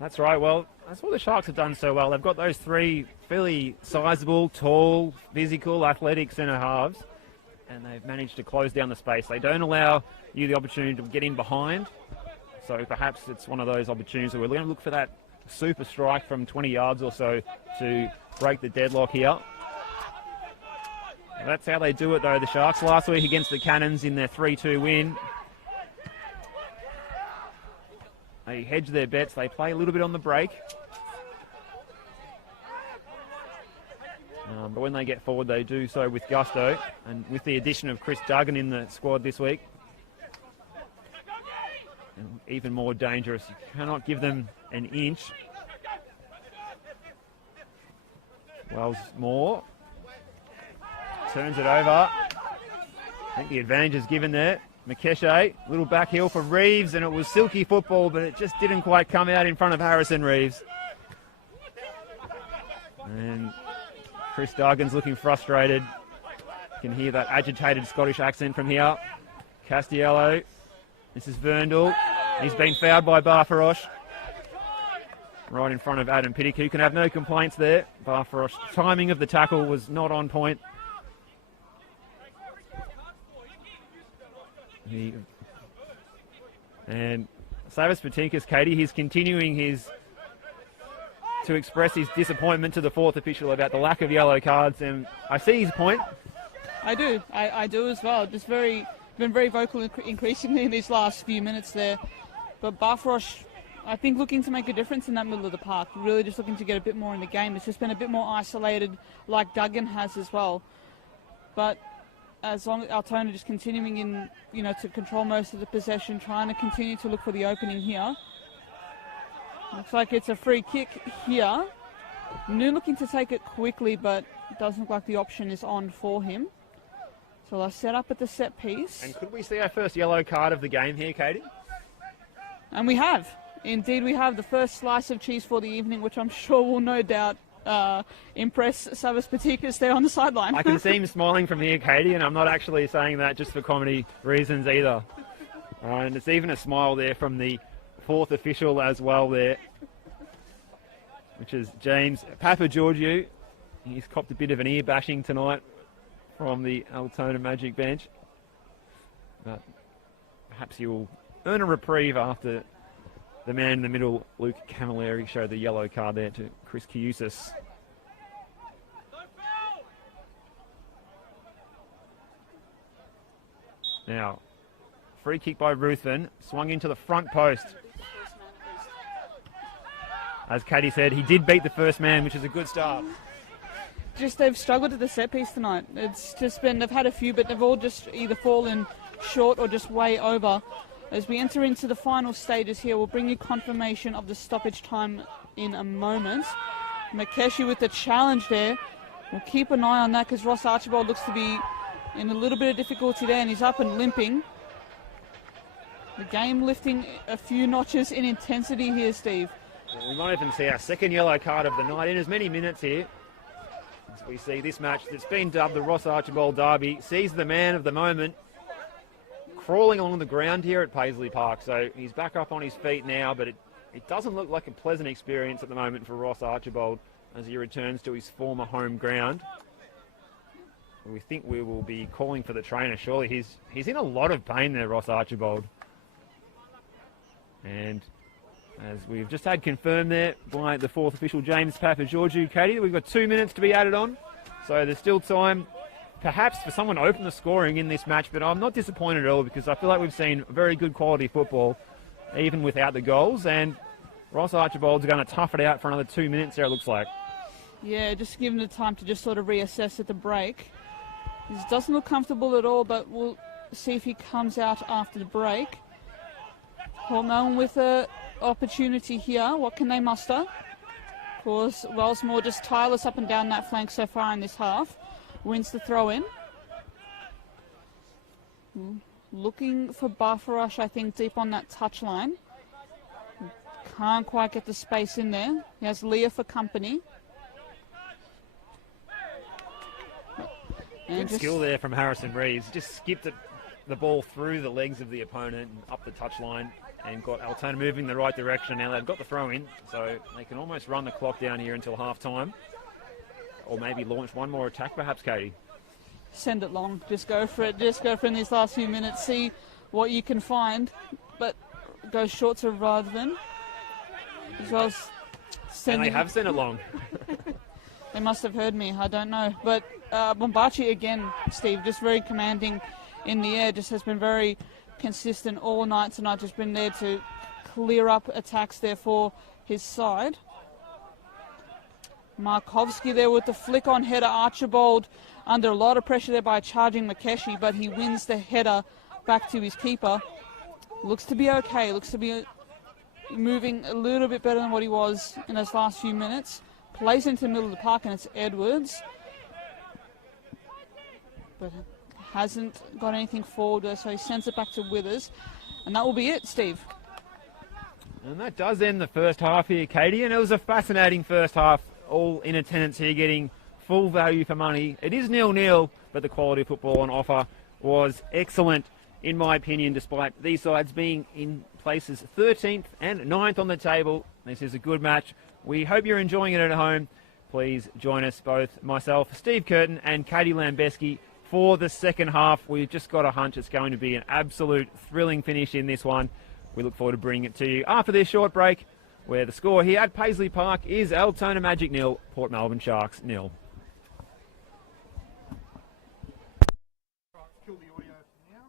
That's right. Well, that's what the Sharks have done so well. They've got those 3 fairly sizable, tall, physical, athletic centre halves, and they've managed to close down the space. They don't allow you the opportunity to get in behind, so perhaps it's one of those opportunities where we're going to look for that super strike from 20 yards or so to break the deadlock here. That's how they do it, though, the Sharks. Last week against the Cannons in their 3-2 win. They hedge their bets. They play a little bit on the break. But when they get forward, they do so with gusto. And with the addition of Chris Duggan in the squad this week, and even more dangerous. You cannot give them an inch. Wells more. Turns it over. I think the advantage is given there. Makeshe, little back heel for Reeves, and it was silky football, but it just didn't quite come out in front of Harrison Reeves. And Chris Duggan's looking frustrated. You can hear that agitated Scottish accent from here. Castiello. This is Verndl. He's been fouled by Barfarosh. Right in front of Adam Pittick, who can have no complaints there. Barfarosh, timing of the tackle was not on point. And Savas Patinkas, Katie, he's continuing to express his disappointment to the fourth official about the lack of yellow cards, and I see his point. I do. I do as well. Just been very vocal increasingly in these last few minutes there. But Barfrosh, I think, looking to make a difference in that middle of the park, really just looking to get a bit more in the game. It's just been a bit more isolated, like Duggan has as well. But as long as Altona just continuing in, to control most of the possession, trying to continue to look for the opening here. Looks like it's a free kick here. New looking to take it quickly, but it doesn't look like the option is on for him. So they're set up at the set piece. And could we see our first yellow card of the game here, Katie? And we have. Indeed, we have the first slice of cheese for the evening, which I'm sure will no doubt impress Savas Patikas there on the sideline. I can see him smiling from here, Katie, and I'm not actually saying that just for comedy reasons either. And it's even a smile there from the fourth official as well there, which is James Papageorgiou. He's copped a bit of an ear bashing tonight from the Altona Magic bench. But perhaps he will earn a reprieve after the man in the middle, Luke Camilleri, showed the yellow card there to Chris Kiusis. Now, free kick by Ruthven, swung into the front post. As Katie said, he did beat the first man, which is a good start. Just they've struggled at the set piece tonight. It's just been, they've had a few, but they've all just either fallen short or just way over. As we enter into the final stages here, we'll bring you confirmation of the stoppage time in a moment. Makeshi with the challenge there. We'll keep an eye on that because Ross Archibald looks to be in a little bit of difficulty there, and he's up and limping. The game lifting a few notches in intensity here, Steve. We might even see our second yellow card of the night in as many minutes here. As we see this match that's been dubbed the Ross Archibald Derby, sees the man of the moment crawling along the ground here at Paisley Park. So he's back up on his feet now, but it doesn't look like a pleasant experience at the moment for Ross Archibald as he returns to his former home ground. We think we will be calling for the trainer, surely. He's in a lot of pain there, Ross Archibald. And as we've just had confirmed there by the fourth official, James Papageorgiou, Katie, we've got 2 minutes to be added on. So there's still time, perhaps, for someone to open the scoring in this match, but I'm not disappointed at all because I feel like we've seen very good quality football, even without the goals. And Ross Archibald's going to tough it out for another 2 minutes there, it looks like. Yeah, just give him the time to just sort of reassess at the break. He doesn't look comfortable at all, but we'll see if he comes out after the break. Port Melbourne with an opportunity here. What can they muster? Of course, Wellsmore just tireless up and down that flank so far in this half. Wins the throw-in. Looking for Barfarush, I think, deep on that touchline. Can't quite get the space in there. He has Leah for company. Good skill there from Harrison Reeves. Just skipped the ball through the legs of the opponent and up the touchline and got Altona moving in the right direction. Now they've got the throw in, so they can almost run the clock down here until half time. Or maybe launch one more attack perhaps, Katie. Send it long. Just go for it. Just go for it in these last few minutes. See what you can find. But go short to Ruthven. As well as sending. And they have sent it long. They must have heard me. I don't know. But Bombachi again, Steve, just very commanding in the air. Just has been very consistent all night tonight. Just been there to clear up attacks there for his side. Markowski there with the flick on header. Archibald under a lot of pressure there by charging Makeshi, but he wins the header back to his keeper. Looks to be okay. Looks to be moving a little bit better than what he was in those last few minutes. Plays into the middle of the park, and it's Edwards. But hasn't got anything forward there, so he sends it back to Withers. And that will be it, Steve. And that does end the first half here, Katie. And it was a fascinating first half. All in attendance here getting full value for money. It is 0-0, but the quality of football on offer was excellent, in my opinion, despite these sides being in places 13th and 9th on the table. This is a good match. We hope you're enjoying it at home. Please join us, both myself, Steve Curtin, and Katie Lambeski, for for the second half. We've just got a hunch it's going to be an absolute thrilling finish in this one. We look forward to bringing it to you after this short break, where the score here at Paisley Park is Altona Magic 0, Port Melbourne Sharks 0. Right, kill the audio for now.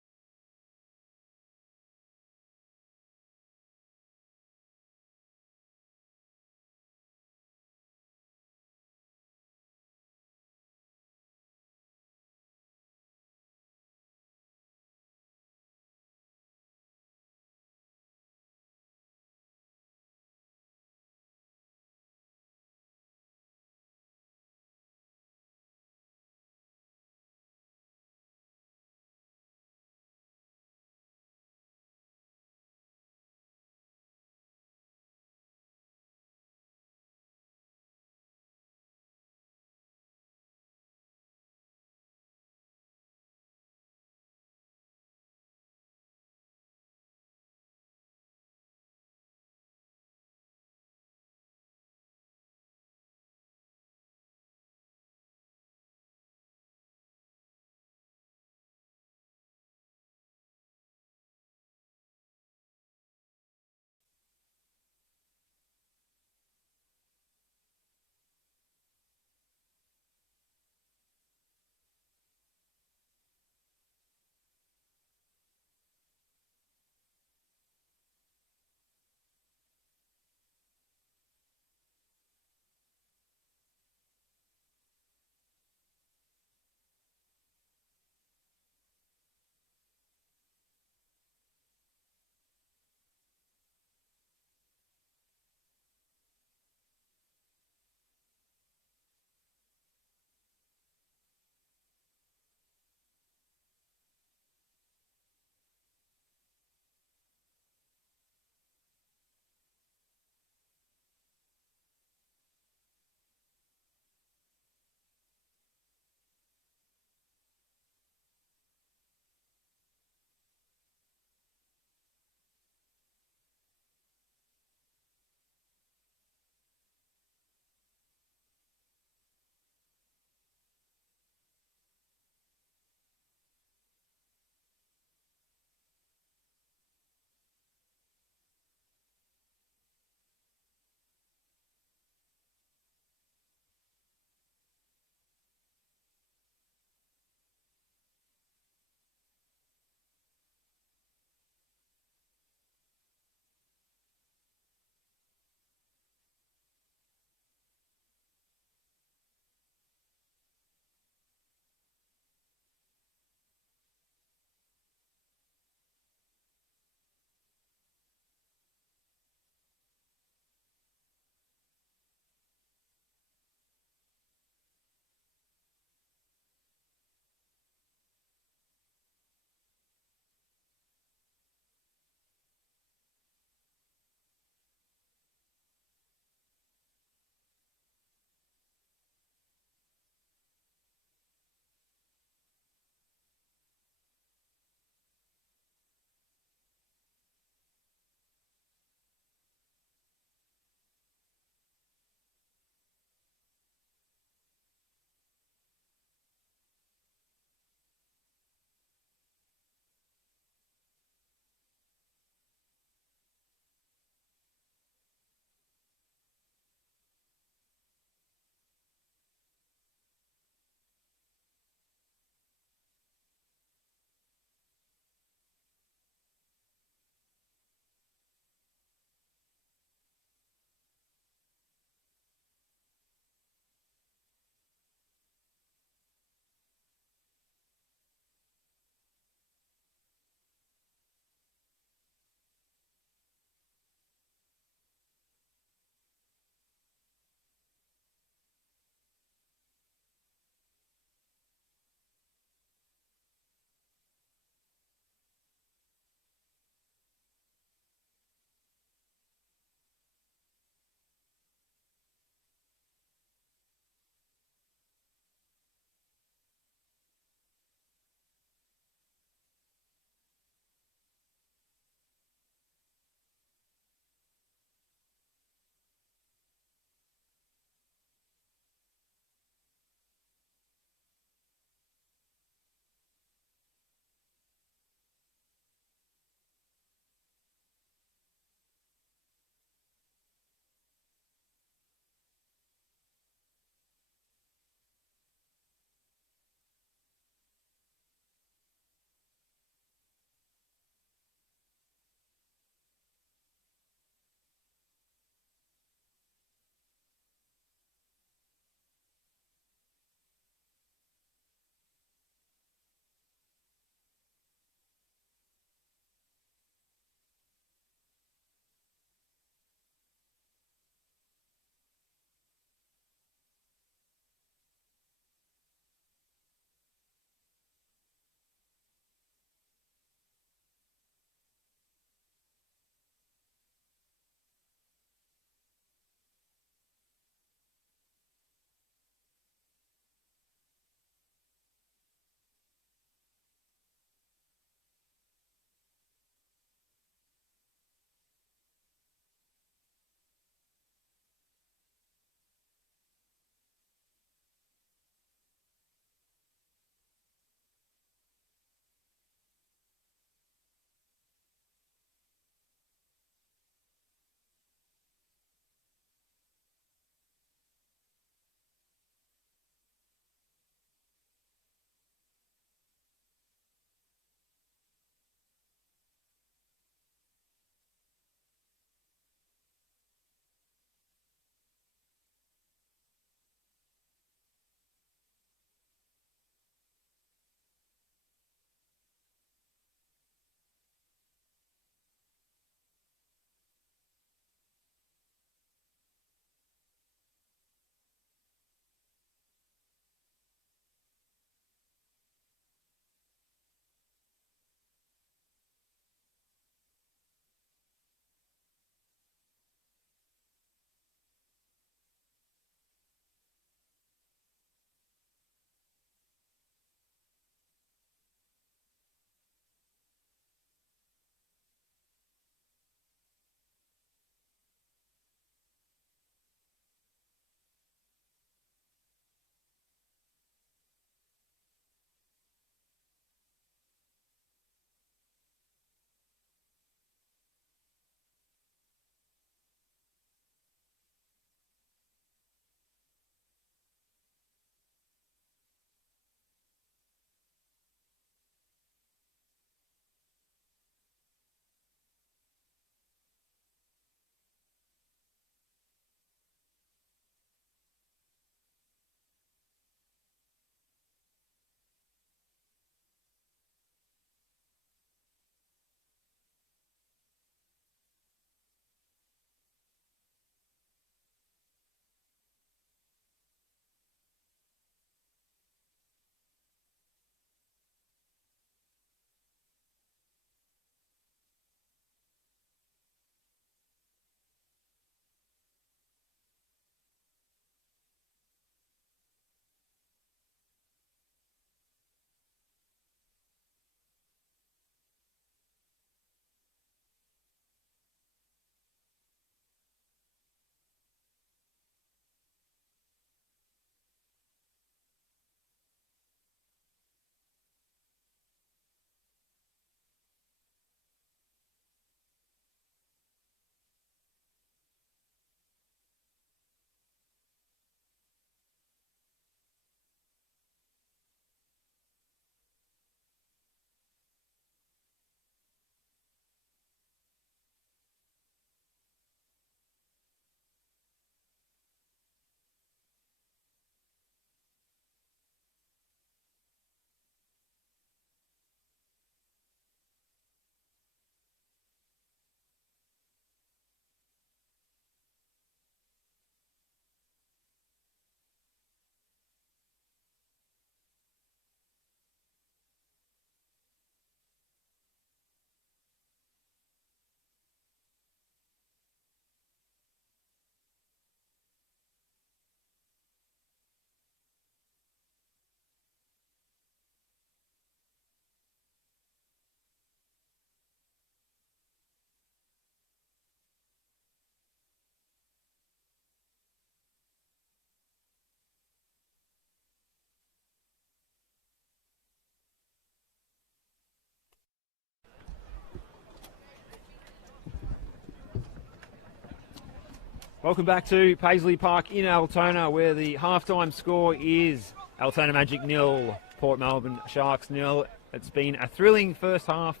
Welcome back to Paisley Park in Altona, where the halftime score is Altona Magic 0, Port Melbourne Sharks 0. It's been a thrilling first half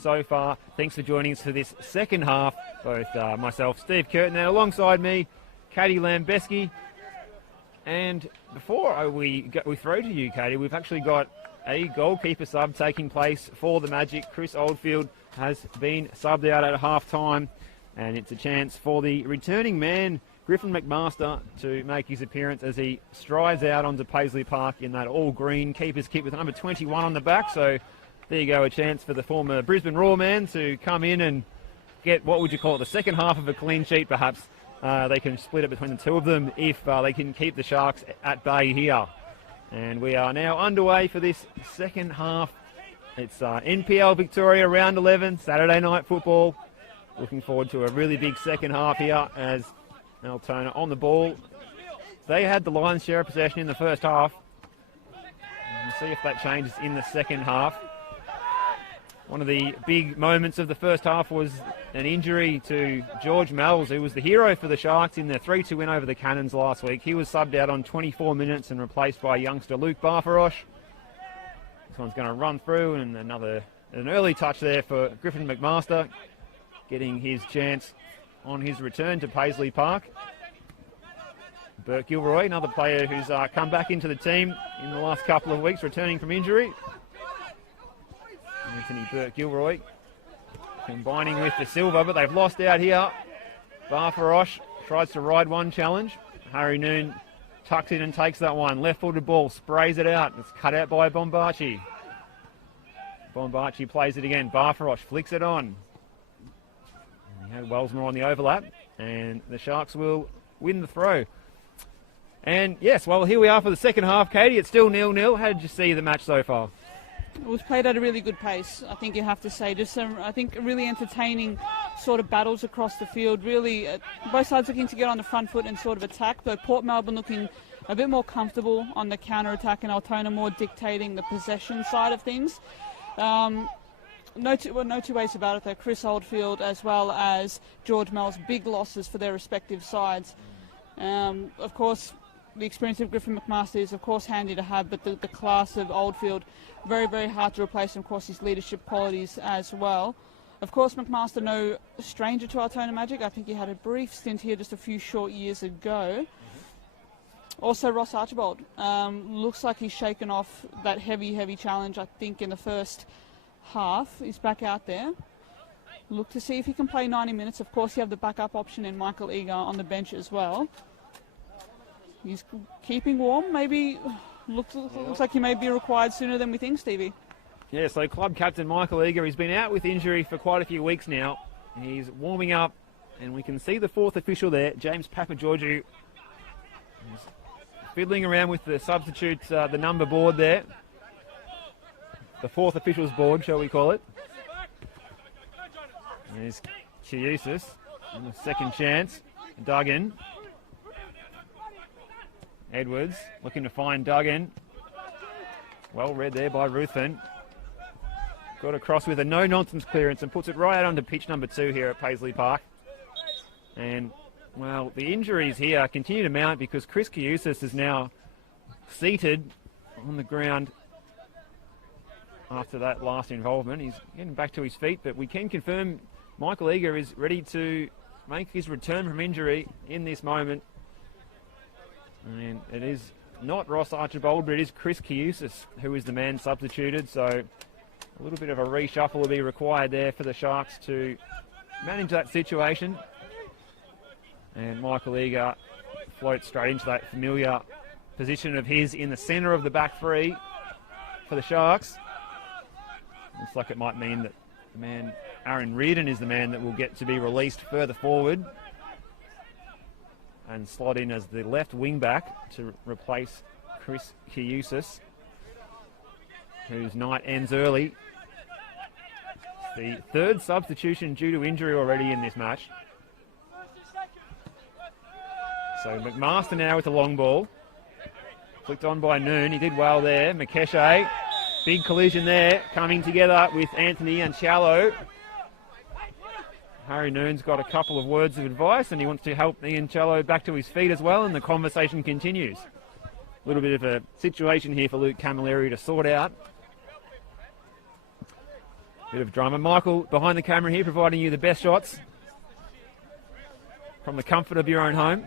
so far. Thanks for joining us for this second half. Both myself, Steve Curtin, and alongside me, Katie Lambeski. And before we throw to you, Katie, we've actually got a goalkeeper sub taking place for the Magic. Chris Oldfield has been subbed out at half-time, and it's a chance for the returning man, Griffin McMaster, to make his appearance as he strides out onto Paisley Park in that all-green keeper's kit with number 21 on the back. So there you go, a chance for the former Brisbane Roar man to come in and get, what would you call it, the second half of a clean sheet perhaps. They can split it between the two of them if they can keep the Sharks at bay here. And we are now underway for this second half. It's NPL Victoria round 11, Saturday night football. Looking forward to a really big second half here as Altona on the ball. They had the lion's share of possession in the first half. We'll see if that changes in the second half. One of the big moments of the first half was an injury to George Mells, who was the hero for the Sharks in their 3-2 win over the Cannons last week. He was subbed out on 24 minutes and replaced by youngster Luke Barfarosh. This one's going to run through, and an early touch there for Griffin McMaster, getting his chance on his return to Paisley Park. Burt Gilroy, another player who's come back into the team in the last couple of weeks, returning from injury. Anthony Burt Gilroy combining with the Silver, but they've lost out here. Barfarosh tries to ride one challenge. Harry Noon tucks in and takes that one. Left-footed ball, sprays it out. It's cut out by Bombachi. Bombachi plays it again. Barfarosh flicks it on. He had Wellsmore on the overlap, and the Sharks will win the throw. And yes, well, here we are for the second half, Katie. It's still 0-0. How did you see the match so far? It was played at a really good pace, I think you have to say. Just some, I think, really entertaining sort of battles across the field. Really, both sides looking to get on the front foot and sort of attack, though Port Melbourne looking a bit more comfortable on the counter-attack, and Altona more dictating the possession side of things. No two ways about it, though. Chris Oldfield as well as George Mells, big losses for their respective sides. Of course, the experience of Griffin McMaster is, of course, handy to have, but the class of Oldfield, very, very hard to replace, and, of course, his leadership qualities as well. Of course, McMaster, no stranger to Altona Magic. I think he had a brief stint here just a few short years ago. Also, Ross Archibald. Looks like he's shaken off that heavy challenge, I think, in the first half. He's back out there. Look to see if he can play 90 minutes. Of course, you have the backup option in Michael Eager on the bench as well. He's keeping warm. Maybe looks like he may be required sooner than we think, Stevie. Yeah, so club captain Michael Eager, he's been out with injury for quite a few weeks now. He's warming up, and we can see the fourth official there, James Papageorgiou. He's fiddling around with the substitutes, the number board there. The fourth officials board, shall we call it. There's Chiusis on the second chance. Duggan. Edwards looking to find Duggan. Well read there by Ruthven. Got across with a no-nonsense clearance and puts it right out onto pitch number 2 here at Paisley Park. And, well, the injuries here continue to mount because Chris Chiusis is now seated on the ground after that last involvement. He's getting back to his feet, but we can confirm Michael Eager is ready to make his return from injury in this moment. And it is not Ross Archibald, but it is Chris Chiusis who is the man substituted. So a little bit of a reshuffle will be required there for the Sharks to manage that situation. And Michael Eager floats straight into that familiar position of his in the centre of the back three for the Sharks. Looks like it might mean that the man, Aaron Reardon, is the man that will get to be released further forward and slot in as the left wing back to replace Chris Chiusis, whose night ends early. The third substitution due to injury already in this match. So McMaster now with the long ball. Flicked on by Noon. He did well there. Makeshe. Big collision there. Coming together with Anthony and Shallow. Harry Noon's got a couple of words of advice and he wants to help Ian Cello back to his feet as well, and the conversation continues. A little bit of a situation here for Luke Camilleri to sort out. Bit of drama. Michael behind the camera here, providing you the best shots from the comfort of your own home.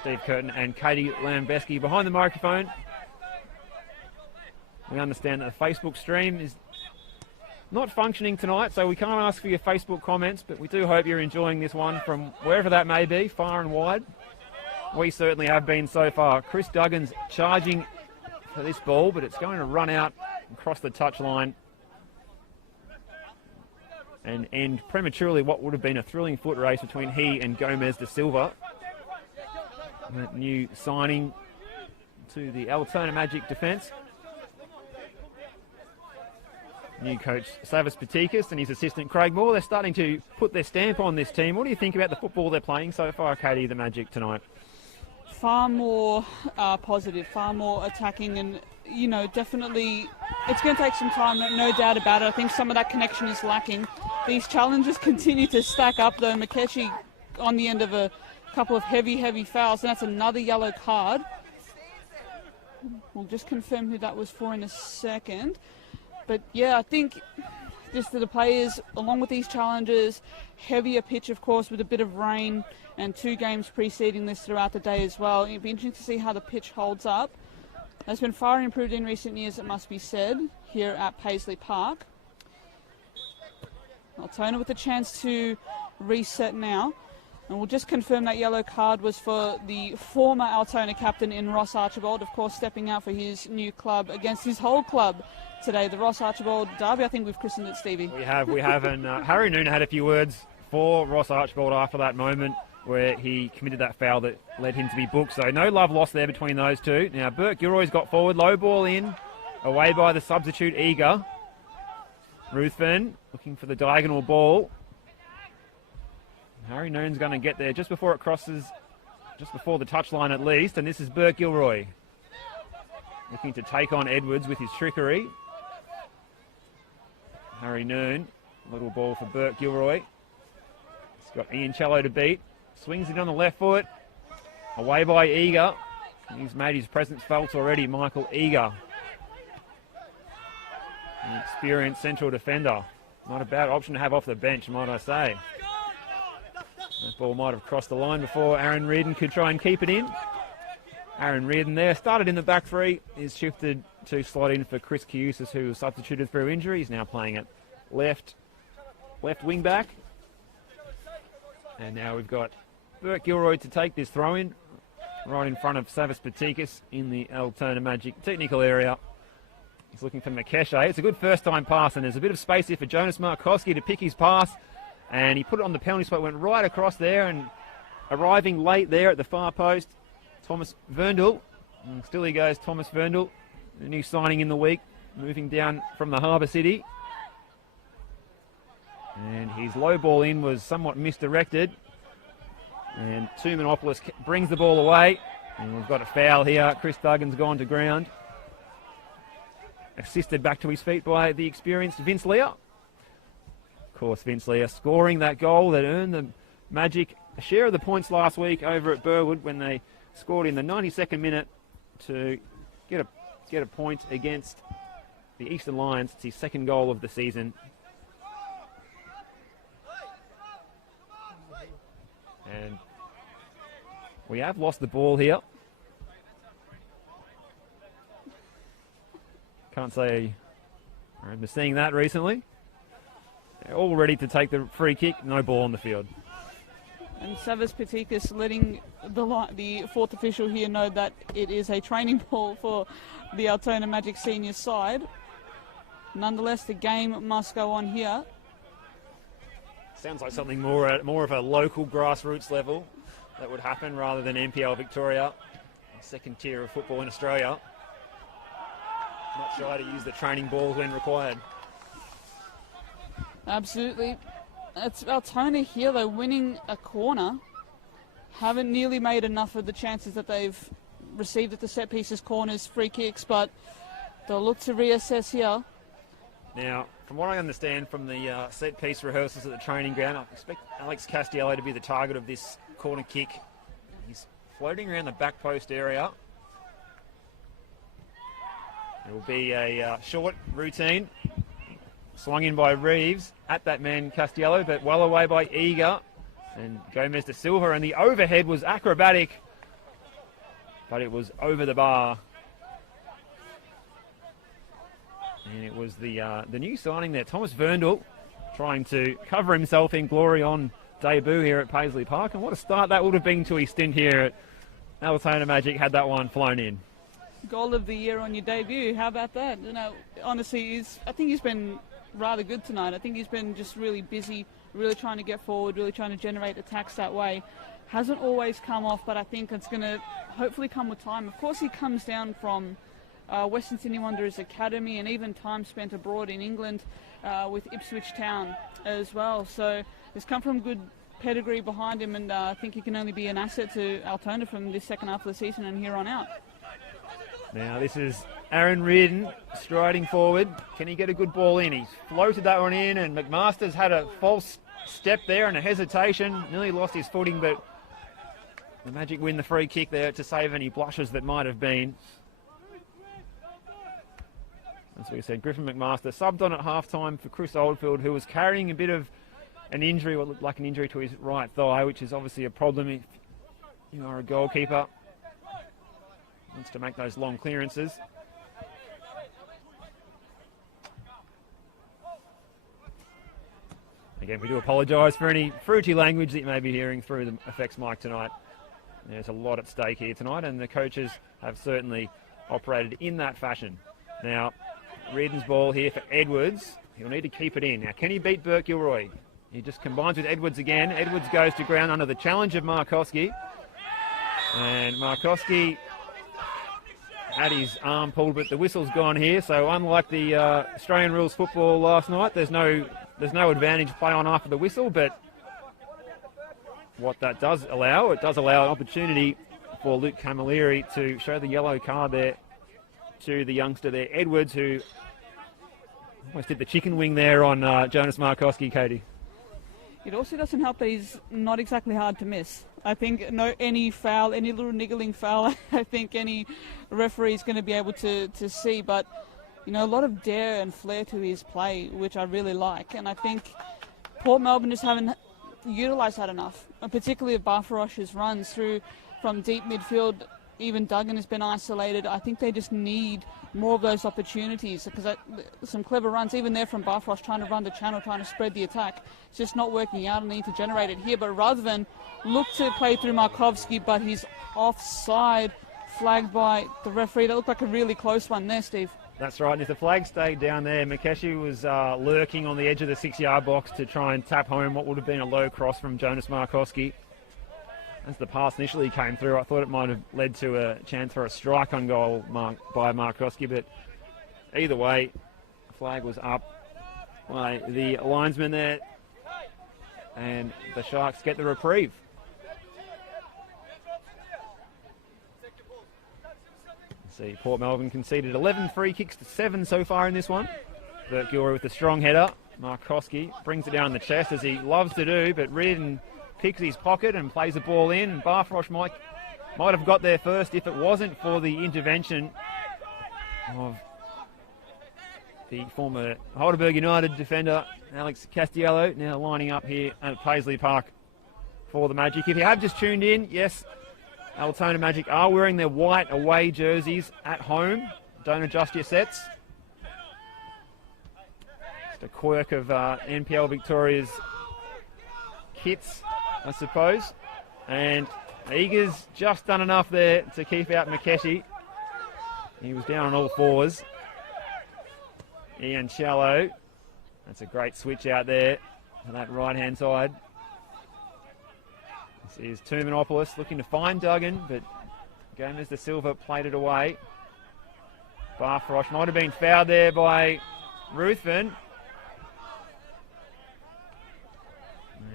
Steve Curtin and Katie Lambeski behind the microphone. We understand that the Facebook stream is not functioning tonight, so we can't ask for your Facebook comments, but we do hope you're enjoying this one from wherever that may be, far and wide. We certainly have been so far. Chris Duggan's charging for this ball, but it's going to run out across the touchline and end prematurely what would have been a thrilling foot race between he and Gomez de Silva. That new signing to the Altona Magic defence. New coach Savas Patikis and his assistant Craig Moore, they're starting to put their stamp on this team. What do you think about the football they're playing so far, Katie, the Magic tonight? Far more positive, far more attacking, and definitely it's going to take some time, no doubt about it. I think some of that connection is lacking. These challenges continue to stack up though. Makeshi on the end of a couple of heavy fouls, and that's another yellow card. We'll just confirm who that was for in a second. But yeah, I think just that the players, along with these challenges, heavier pitch of course with a bit of rain and 2 games preceding this throughout the day as well. It'll be interesting to see how the pitch holds up. It's been far improved in recent years, it must be said, here at Paisley Park. Altona with a chance to reset now. And we'll just confirm that yellow card was for the former Altona captain in Ross Archibald, of course stepping out for his new club against his whole club today, the Ross Archibald Derby. I think we've christened it, Stevie. We have, and Harry Noon had a few words for Ross Archibald after that moment where he committed that foul that led him to be booked. So no love lost there between those two. Now Burt Gilroy's got forward, low ball in, away by the substitute Eager. Ruthven looking for the diagonal ball. Harry Noon's going to get there just before it crosses, just before the touchline at least, and this is Burt Gilroy looking to take on Edwards with his trickery. Harry Noon, little ball for Burt Gilroy. He's got Ian Cello to beat, swings it on the left foot, away by Eager. He's made his presence felt already, Michael Eager. An experienced central defender. Not a bad option to have off the bench, might I say. That ball might have crossed the line before Aaron Reardon could try and keep it in. Aaron Reardon there, started in the back three, is shifted to slot in for Chris Kiusis, who was substituted through injury. He's now playing at left wing back. And now we've got Burt Gilroy to take this throw in, right in front of Savas Patikis in the Altona Magic technical area. He's looking for Makeshi. It's a good first time pass, and there's a bit of space here for Jonas Markowski to pick his pass. And he put it on the penalty spot, went right across there, and arriving late there at the far post, Thomas Verndl. And still he goes, Thomas Verndl, the new signing in the week, moving down from the Harbour City. And his low ball in was somewhat misdirected. And Tumanopoulos brings the ball away. And we've got a foul here. Chris Duggan's gone to ground. Assisted back to his feet by the experienced Vince Lear. Of course, Vince Lear scoring that goal that earned the Magic a share of the points last week over at Burwood when they scored in the 92nd minute to get a point against the Eastern Lions. It's his second goal of the season. And we have lost the ball here. Can't say I remember seeing that recently. They're all ready to take the free kick. No ball on the field. And Savas Patikis letting the fourth official here know that it is a training ball for the Altona Magic senior side. Nonetheless, the game must go on here. Sounds like something more of a local grassroots level that would happen rather than NPL Victoria, second tier of football in Australia. Not shy to use the training balls when required. Absolutely. It's Altona here though, winning a corner. Haven't nearly made enough of the chances that they've received at the set pieces, corners, free kicks, but they'll look to reassess here. Now, from what I understand from the set-piece rehearsals at the training ground, I expect Alex Castiello to be the target of this corner kick. He's floating around the back post area. It will be a short routine. Swung in by Reeves at that man Castiello, but well away by Eager. And Gomez de Silva, and the overhead was acrobatic, but it was over the bar. And it was the new signing there, Thomas Verndl, trying to cover himself in glory on debut here at Paisley Park. And what a start that would have been to his stint here at Altona Magic had that one flown in. Goal of the year on your debut. How about that? You know, honestly, I think he's been rather good tonight. I think he's been just really busy, really trying to get forward, really trying to generate attacks that way. Hasn't always come off, but I think it's going to hopefully come with time. Of course, he comes down from Western Sydney Wanderers Academy and even time spent abroad in England with Ipswich Town as well. So he's come from good pedigree behind him, and I think he can only be an asset to Altona from this second half of the season and here on out. Now this is Aaron Reardon striding forward. Can he get a good ball in? He's floated that one in, and McMaster's had a false step there and a hesitation. Nearly lost his footing, but the Magic win the free kick there to save any blushes that might have been. As we said, Griffin McMaster subbed on at half-time for Chris Oldfield, who was carrying a bit of an injury, what looked like an injury to his right thigh, which is obviously a problem if you are a goalkeeper. Wants to make those long clearances. Again, we do apologise for any fruity language that you may be hearing through the effects mic tonight. There's a lot at stake here tonight, and the coaches have certainly operated in that fashion. Now, Reardon's ball here for Edwards. He'll need to keep it in. Now, can he beat Burke Gilroy? He just combines with Edwards again. Edwards goes to ground under the challenge of Markowski. And Markowski had his arm pulled, but the whistle's gone here. So unlike the Australian rules football last night, there's no advantage play on after the whistle. But what that does allow, it does allow an opportunity for Luke Camilleri to show the yellow card there to the youngster there, Edwards, who almost did the chicken wing there on Jonas Markowski, Katie. It also doesn't help that he's not exactly hard to miss. I think any foul, any little niggling foul, I think any referee is going to be able to see. But, you know, a lot of dare and flair to his play, which I really like. And I think Port Melbourne just haven't utilised that enough, particularly if Barfarosh's runs through from deep midfield. Even Duggan has been isolated. I think they just need more of those opportunities, because some clever runs, even there from Barfarosh, trying to run the channel, trying to spread the attack. It's just not working out, and they need to generate it here. But rather than look to play through Markowski, but he's offside, flagged by the referee. That looked like a really close one there, Steve. That's right, and if the flag stayed down there, Makeshi was lurking on the edge of the 6-yard box to try and tap home what would have been a low cross from Jonas Markowski. As the pass initially came through, I thought it might have led to a chance for a strike on goal by Markowski, but either way, the flag was up by the linesman there, and the Sharks get the reprieve. See, Port Melbourne conceded 11 free kicks to 7 so far in this one. Burke Gilroy with a strong header. Markowski brings it down the chest, as he loves to do, but Reardon picks his pocket and plays the ball in. And Barfarosh might have got there first if it wasn't for the intervention of the former Heidelberg United defender, Alex Castiello, now lining up here at Paisley Park for the Magic. If you have just tuned in, yes, Altona Magic are wearing their white away jerseys at home. Don't adjust your sets. Just a quirk of NPL Victoria's kits, I suppose. And Eager's just done enough there to keep out Makeshi. He was down on all fours. Ian Shallow. That's a great switch out there to that right-hand side. This is Tumanopoulos looking to find Duggan, but Gomez de Silva played it away. Barfarosh might have been fouled there by Ruthven.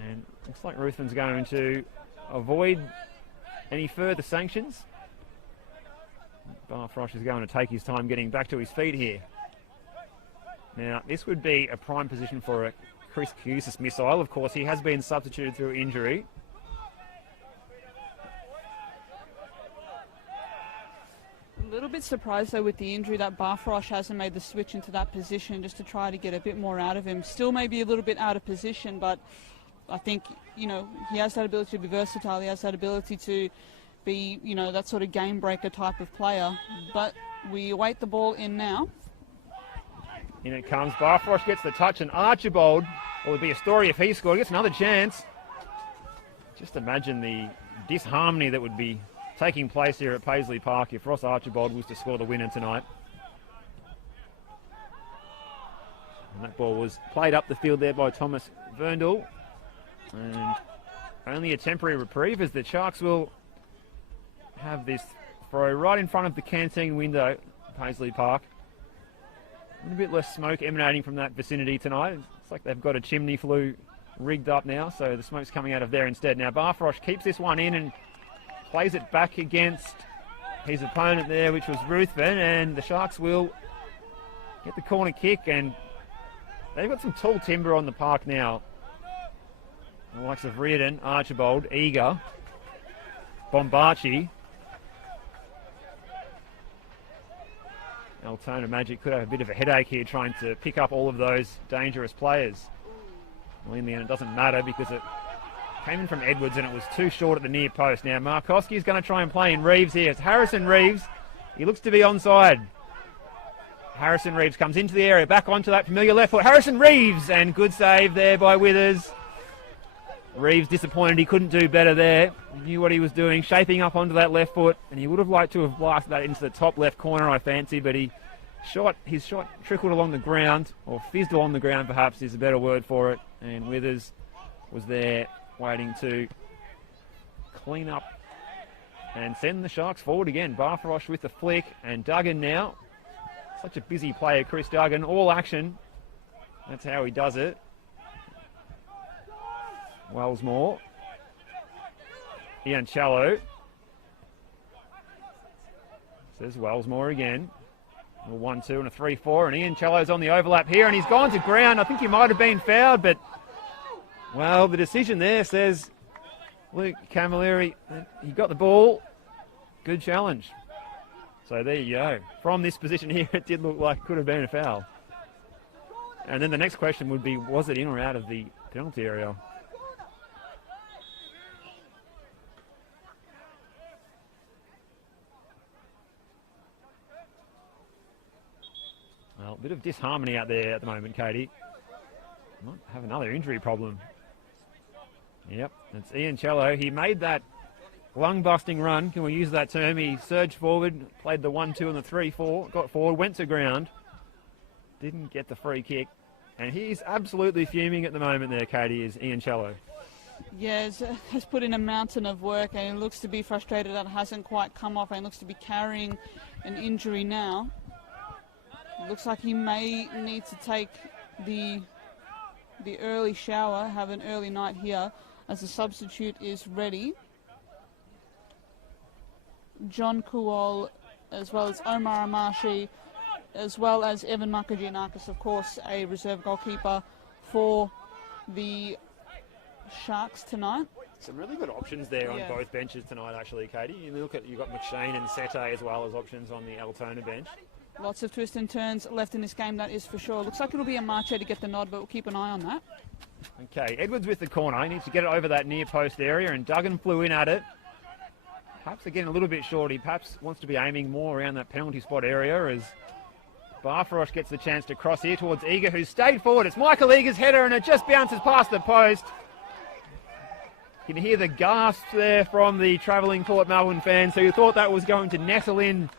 And looks like Ruthven's going to avoid any further sanctions. Barfarosh is going to take his time getting back to his feet here. Now, this would be a prime position for a Chris Cusis missile. Of course, he has been substituted through injury. A little bit surprised, though, with the injury that Barfrosh hasn't made the switch into that position just to try to get a bit more out of him. Still maybe a little bit out of position, but I think, you know, he has that ability to be versatile. He has that ability to be, you know, that sort of game breaker type of player. But we await the ball in now. In it comes. Barfrosh gets the touch, and Archibald, it would be a story if he scored, gets another chance. Just imagine the disharmony that would be taking place here at Paisley Park if Ross Archibald was to score the winner tonight. And that ball was played up the field there by Thomas Verndl. And only a temporary reprieve as the Sharks will have this throw right in front of the canteen window, Paisley Park. A bit less smoke emanating from that vicinity tonight. It's like they've got a chimney flue rigged up now, so the smoke's coming out of there instead. Now Barfrosh keeps this one in and plays it back against his opponent there, which was Ruthven, and the Sharks will get the corner kick, and they've got some tall timber on the park now. The likes of Reardon, Archibald, Eager, Bombarchi. Altona Magic could have a bit of a headache here trying to pick up all of those dangerous players. Well, in the end, it doesn't matter because it came in from Edwards and it was too short at the near post. Now, Markowski is going to try and play in Reeves here. It's Harrison Reeves. He looks to be onside. Harrison Reeves comes into the area, back onto that familiar left foot. Harrison Reeves, and good save there by Withers. Reeves disappointed he couldn't do better there. He knew what he was doing, shaping up onto that left foot, and he would have liked to have blasted that into the top left corner, I fancy, but his shot trickled along the ground, or fizzed along the ground perhaps is a better word for it, and Withers was there waiting to clean up and send the Sharks forward again. Barfrosh with the flick, and Duggan now. Such a busy player, Chris Duggan, all action. That's how he does it. Wellsmore. Ian Challo. Says Wellsmore again. A 1-2 and a 3-4, and Ian Challo's on the overlap here, and he's gone to ground. I think he might have been fouled, but, well, the decision there says Luke Camilleri, he got the ball. Good challenge. So there you go. From this position here, it did look like it could have been a foul. And then the next question would be, was it in or out of the penalty area? Well, a bit of disharmony out there at the moment, Katie. Might have another injury problem. Yep, that's Ian Cello. He made that lung-busting run, can we use that term? He surged forward, played the 1-2 and the 3-4, got forward, went to ground, didn't get the free kick, and he's absolutely fuming at the moment there, Katie, is Ian Cello. Yeah, has put in a mountain of work, and looks to be frustrated that it hasn't quite come off, and looks to be carrying an injury now. It looks like he may need to take the early shower, have an early night here, as the substitute is ready. John Kowal, as well as Omar Amashi, as well as Evan Makagianakis, of course, a reserve goalkeeper for the Sharks tonight. Some really good options there on both benches tonight, actually, Katie. You look at, you've got McShane and Sete as well as options on the Altona bench. Lots of twists and turns left in this game, that is for sure. Looks like it'll be a Marche to get the nod, but we'll keep an eye on that. Okay, Edwards with the corner. He needs to get it over that near post area, and Duggan flew in at it. Perhaps again a little bit short. He perhaps wants to be aiming more around that penalty spot area as Barfrosh gets the chance to cross here towards Eager, who's stayed forward. It's Michael Eager's header, and it just bounces past the post. You can hear the gasps there from the travelling Port Melbourne fans who thought that was going to nestle in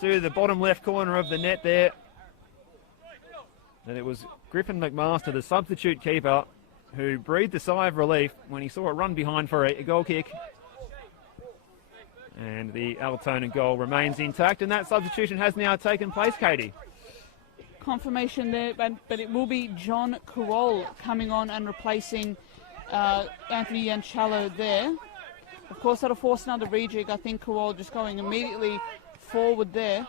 to the bottom left corner of the net there. And it was Griffin McMaster, the substitute keeper, who breathed a sigh of relief when he saw it run behind for a goal kick. And the Altona goal remains intact, and that substitution has now taken place, Katie. Confirmation there, but it will be John Kowal coming on and replacing Anthony Yanchallo there. Of course, that'll force another rejig. I think Kowal just going immediately forward there.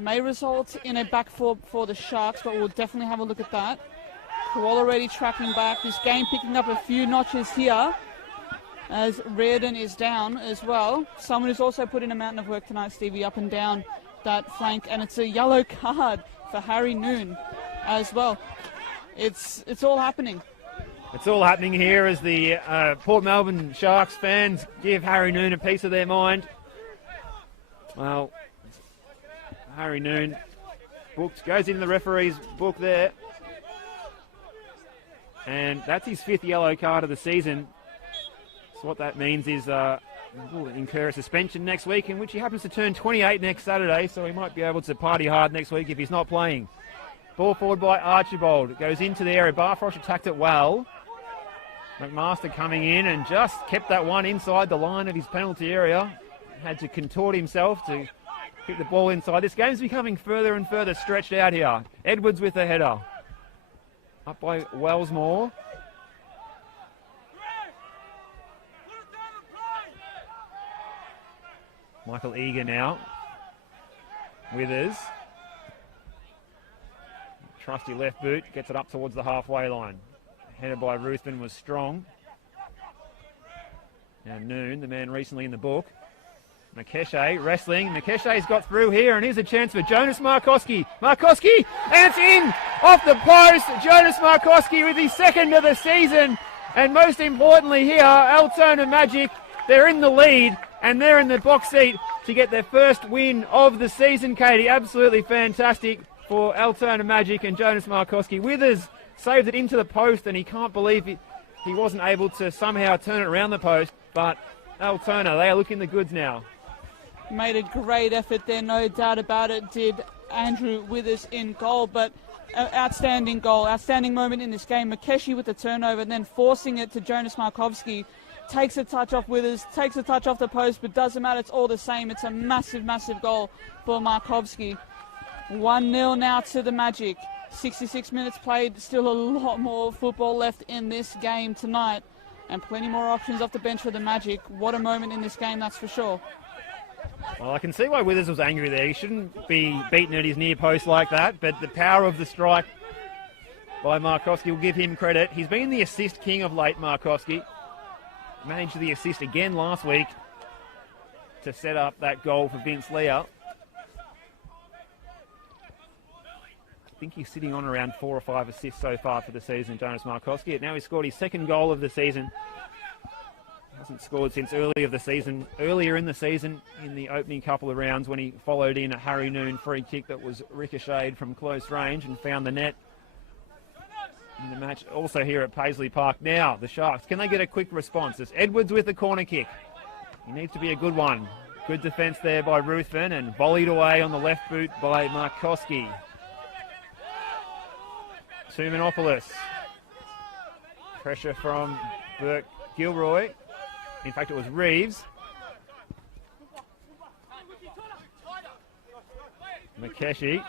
may result in a back four for the Sharks, but we'll definitely have a look at that. Kowal already tracking back. This game picking up a few notches here as Reardon is down as well. Someone who's also put in a mountain of work tonight, Stevie, up and down that flank, and it's a yellow card for Harry Noon as well. It's all happening. It's all happening here as the Port Melbourne Sharks fans give Harry Noon a piece of their mind. Well, Harry Noon goes into the referee's book there. And that's his 5th yellow card of the season. So what that means is he'll incur a suspension next week, in which he happens to turn 28 next Saturday, so he might be able to party hard next week if he's not playing. Ball forward by Archibald. It goes into the area. Barfrosh attacked it well. McMaster coming in and just kept that one inside the line of his penalty area. Had to contort himself to keep the ball inside. This game's becoming further and further stretched out here. Edwards with the header. Up by Wellsmore. Michael Eager now. Withers. Trusty left boot. Gets it up towards the halfway line. Headed by Ruthven was strong. Now Noon, the man recently in the book. Makeshe wrestling. Makeshe's got through here, and here's a chance for Jonas Markowski. Markowski, and it's in off the post. Jonas Markowski with his 2nd of the season. And most importantly here, Altona Magic, they're in the lead, and they're in the box seat to get their first win of the season, Katie. Absolutely fantastic for Altona Magic and Jonas Markowski. Withers saved it into the post, and he can't believe he wasn't able to somehow turn it around the post. But Altona, they are looking the goods now. Made a great effort there, no doubt about it, did Andrew Withers in goal, but outstanding goal, outstanding moment in this game. Makeshe with the turnover and then forcing it to Jonas Markowski. Takes a touch off Withers, takes a touch off the post, but doesn't matter, it's all the same. It's a massive, massive goal for Markowski. 1-0 now to the Magic. 66 minutes played, still a lot more football left in this game tonight. And plenty more options off the bench for the Magic. What a moment in this game, that's for sure. Well, I can see why Withers was angry there. He shouldn't be beaten at his near post like that, but the power of the strike by Markowski will give him credit. He's been the assist king of late, Markowski. Managed the assist again last week to set up that goal for Vince Leah. I think he's sitting on around 4 or 5 assists so far for the season, Jonas Markowski. Now he's scored his 2nd goal of the season. Hasn't scored since earlier in the season in the opening couple of rounds when he followed in a Harry Noon free kick that was ricocheted from close range and found the net in the match. Also here at Paisley Park. Now the Sharks, can they get a quick response? It's Edwards with the corner kick. He needs to be a good one. Good defence there by Ruthven and volleyed away on the left boot by Markowski. Tumanopoulos. Pressure from Burke Gilroy. In fact, it was Reeves. Makeshe.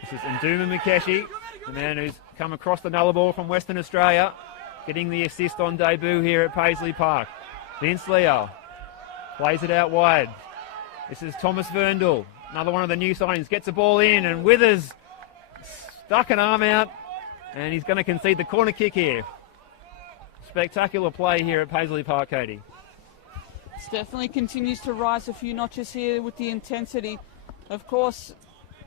This is Nduma Makeshe, the man who's come across the Nullarbor from Western Australia, getting the assist on debut here at Paisley Park. Vince Leo plays it out wide. This is Thomas Verndl, another one of the new signings, gets the ball in, and Withers stuck an arm out, and he's going to concede the corner kick here. Spectacular play here at Paisley Park, Katie. It definitely continues to rise a few notches here with the intensity. Of course,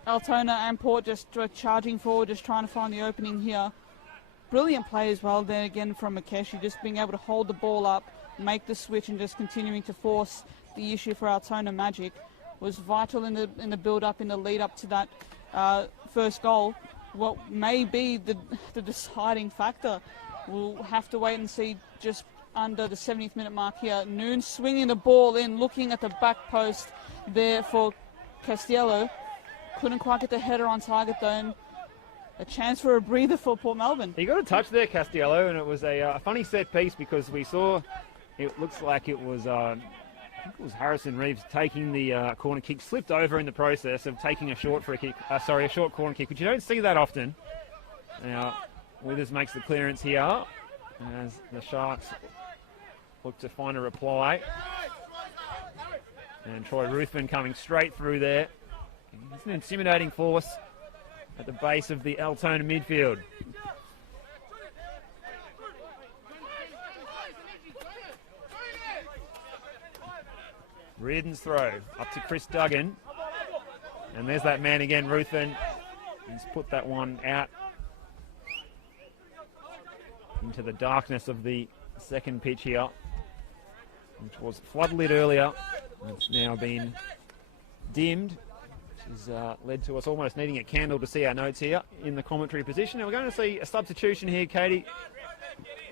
Altona and Port just charging forward, just trying to find the opening here. Brilliant play as well there again from Makeshe, just being able to hold the ball up, make the switch and just continuing to force the issue for Altona Magic was vital in the build-up, in the lead-up to that first goal. What may be the deciding factor. We'll have to wait and see just under the 70th minute mark here. Noon swinging the ball in, looking at the back post there for Castiello. Couldn't quite get the header on target though, and a chance for a breather for Port Melbourne. He got a touch there, Castiello, and it was a funny set piece because we saw, it looks like it was, I think it was Harrison Reeves taking the corner kick, slipped over in the process of taking a short corner kick, which you don't see that often. Now, Withers makes the clearance here as the Sharks look to find a reply. And Troy Ruthven coming straight through there. He's an intimidating force at the base of the Altona midfield. Reardon's throw up to Chris Duggan. And there's that man again, Ruthven. He's put that one out into the darkness of the second pitch here, which was floodlit earlier. It's now been dimmed, which has led to us almost needing a candle to see our notes here in the commentary position. And we're going to see a substitution here, Katie,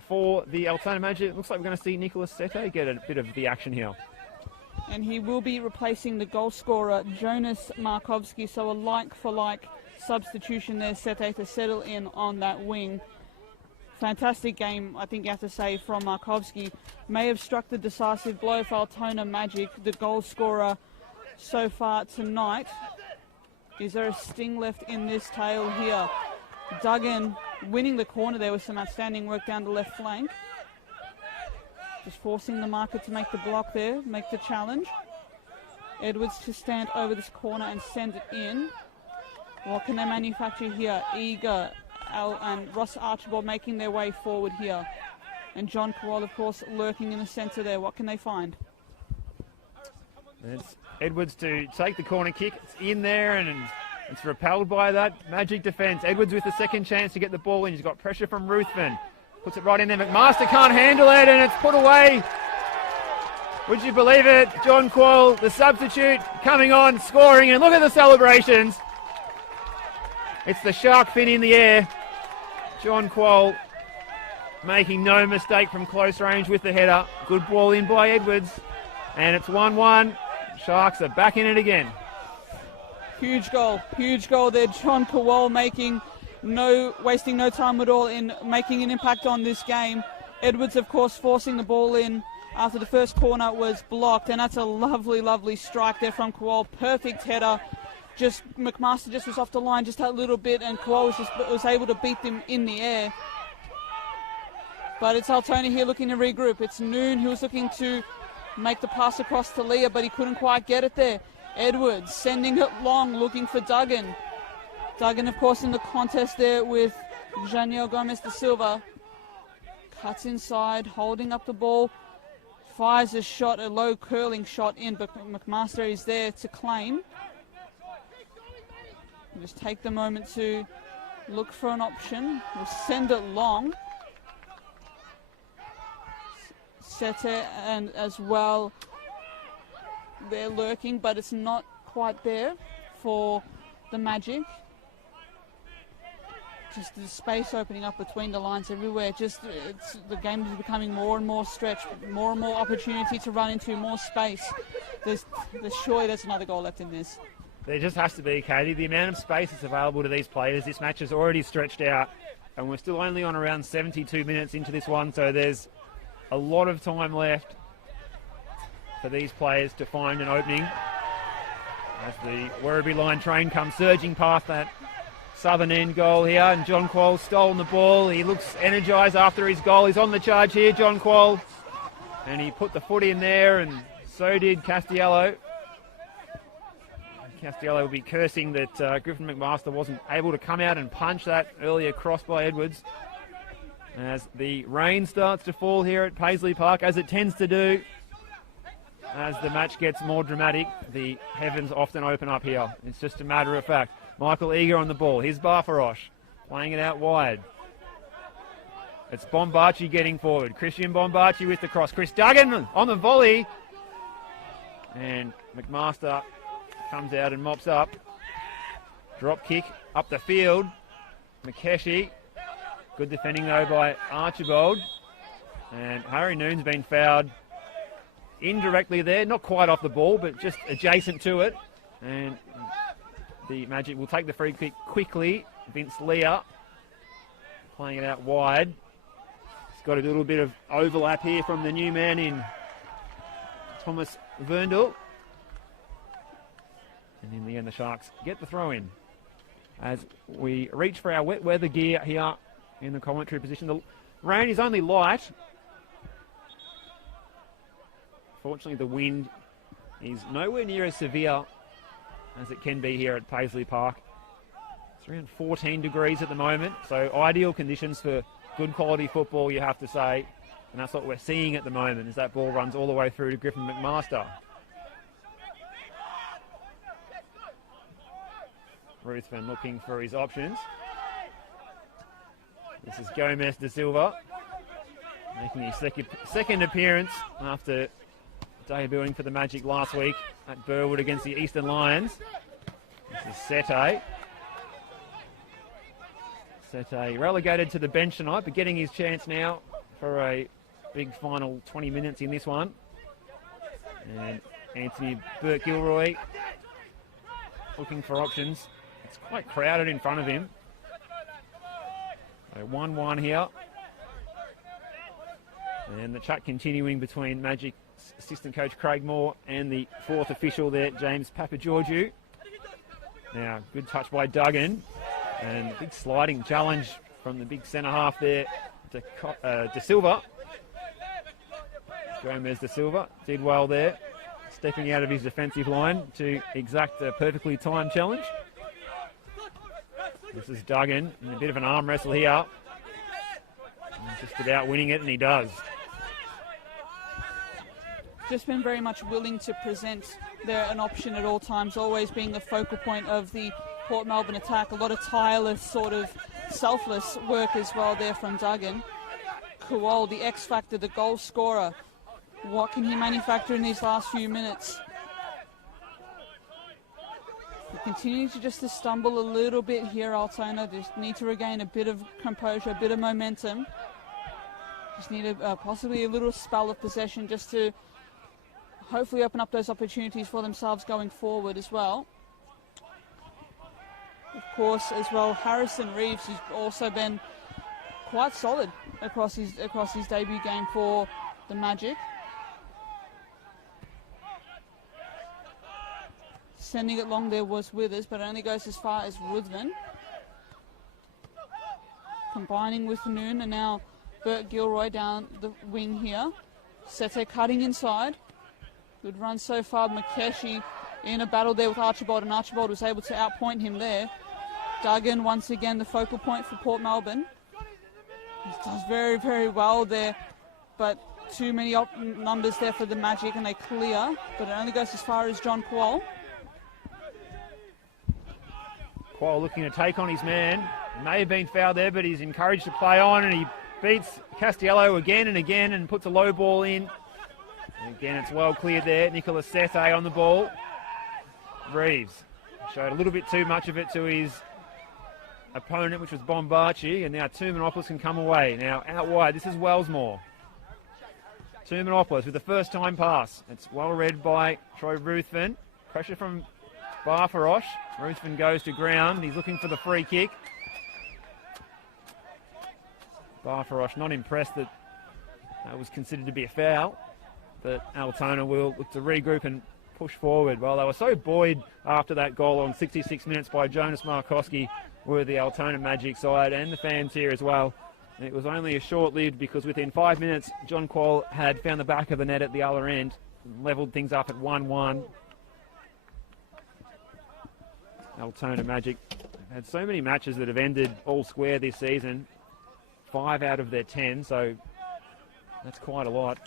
for the Altona Magic. It looks like we're going to see Nicholas Sete get a bit of the action here. And he will be replacing the goal scorer, Jonas Markowski. So a like-for-like substitution there, Sete, to settle in on that wing. Fantastic game, I think you have to say, from Markowski. May have struck the decisive blow for Altona Magic, the goal scorer so far tonight. Is there a sting left in this tale here? Duggan winning the corner there with some outstanding work down the left flank. Just forcing the marker to make the block there, make the challenge. Edwards to stand over this corner and send it in. What can they manufacture here? Eager and Ross Archibald making their way forward here. And John Kowal, of course, lurking in the centre there. What can they find? It's Edwards to take the corner kick. It's in there and it's repelled by that Magic defence. Edwards with the second chance to get the ball in. He's got pressure from Ruthven. Puts it right in there. McMaster can't handle it and it's put away. Would you believe it? John Kowal, the substitute, coming on, scoring, and look at the celebrations. It's the shark fin in the air. John Kowal making no mistake from close range with the header. Good ball in by Edwards. And it's 1-1. Sharks are back in it again. Huge goal there. John Kowal wasting no time at all in making an impact on this game. Edwards, of course, forcing the ball in after the first corner was blocked. And that's a lovely, lovely strike there from Kowal. Perfect header. McMaster just was off the line just a little bit, and Kowal was able to beat them in the air. But it's Altona here looking to regroup. It's Noon who was looking to make the pass across to Leah, but he couldn't quite get it there. Edwards sending it long, looking for Duggan. Duggan, of course, in the contest there with Janiel Gomez da Silva. Cuts inside, holding up the ball. Fires a shot, a low curling shot in, but McMaster is there to claim. Just take the moment to look for an option. We'll send it long. Sete and as well, they're lurking, but it's not quite there for the Magic. Just the space opening up between the lines everywhere. The game is becoming more and more stretched, more and more opportunity to run into, more space. Surely there's another goal left in this. There just has to be, Katie. The amount of space that's available to these players, this match is already stretched out, and we're still only on around 72 minutes into this one, so there's a lot of time left for these players to find an opening as the Werribee line train comes surging past that southern end goal here, and John Kowal's stolen the ball. He looks energised after his goal. He's on the charge here, John Kowal, and he put the foot in there, and so did Castiello. Castiello will be cursing that Griffin McMaster wasn't able to come out and punch that earlier cross by Edwards. As the rain starts to fall here at Paisley Park, as it tends to do, as the match gets more dramatic, the heavens often open up here. It's just a matter of fact. Michael Eager on the ball. Here's Barfarosh playing it out wide. It's Bombachi getting forward. Christian Bombachi with the cross. Chris Duggan on the volley. And McMaster comes out and mops up. Drop kick up the field. Makeshi. Good defending though by Archibald. And Harry Noon's been fouled indirectly there. Not quite off the ball, but just adjacent to it. And the Magic will take the free kick quickly. Vince Leah playing it out wide. He's got a little bit of overlap here from the new man in Thomas Verndl. And in the end, the Sharks get the throw in. As we reach for our wet weather gear here in the commentary position. The rain is only light. Fortunately, the wind is nowhere near as severe as it can be here at Paisley Park. It's around 14 degrees at the moment, so ideal conditions for good quality football, you have to say. And that's what we're seeing at the moment as that ball runs all the way through to Griffin McMaster. Ruthven looking for his options. This is Gomez de Silva making his second appearance after debuting for the Magic last week at Burwood against the Eastern Lions. This is Sete. Sete relegated to the bench tonight, but getting his chance now for a big final 20 minutes in this one. And Anthony Burke-Gilroy looking for options. It's quite crowded in front of him. So 1-1 here. And the chat continuing between Magic assistant coach Craig Moore and the fourth official there, James Papageorgiou. Now, good touch by Duggan. And big sliding challenge from the big centre half there De Silva. Gomez De Silva did well there, stepping out of his defensive line to exact a perfectly timed challenge. This is Duggan in a bit of an arm wrestle here. And just about winning it, and he does. Just been very much willing to present an option at all times, always being the focal point of the Port Melbourne attack. A lot of tireless, sort of selfless work as well there from Duggan. Kowal, the X factor, the goal scorer. What can he manufacture in these last few minutes? He continues to just stumble a little bit here, Altona. Just need to regain a bit of composure, a bit of momentum. Just need possibly a little spell of possession just to hopefully open up those opportunities for themselves going forward as well. Of course, as well, Harrison Reeves has also been quite solid across his debut game for the Magic. Sending it long there was Withers, but it only goes as far as Ruthven. Combining with Noon, and now Burt Gilroy down the wing here. Sete cutting inside. Good run so far. Makeshi in a battle there with Archibald, and Archibald was able to outpoint him there. Duggan once again the focal point for Port Melbourne. He does very, very well there, but too many numbers there for the Magic, and they clear, but it only goes as far as John Kowal. Kowal looking to take on his man. May have been fouled there, but he's encouraged to play on, and he beats Castiello again and puts a low ball in. And again, it's well cleared there. Nicolas Sete on the ball. Reeves showed a little bit too much of it to his opponent, which was Bombarchi, and now Tumanopoulos can come away. Now out wide, this is Wellsmore. Tumanopoulos with the first time pass. It's well read by Troy Ruthven. Pressure from Barfarosh. Ruthven goes to ground. He's looking for the free kick. Barfarosh not impressed that was considered to be a foul, but Altona will look to regroup and push forward. Well, they were so buoyed after that goal on 66 minutes by Jonas Markowski, were the Altona Magic side and the fans here as well. It was only a short-lived, because within 5 minutes, John Kowal had found the back of the net at the other end, and levelled things up at 1-1. Altona Magic had so many matches that have ended all square this season, 5 out of their 10, so that's quite a lot.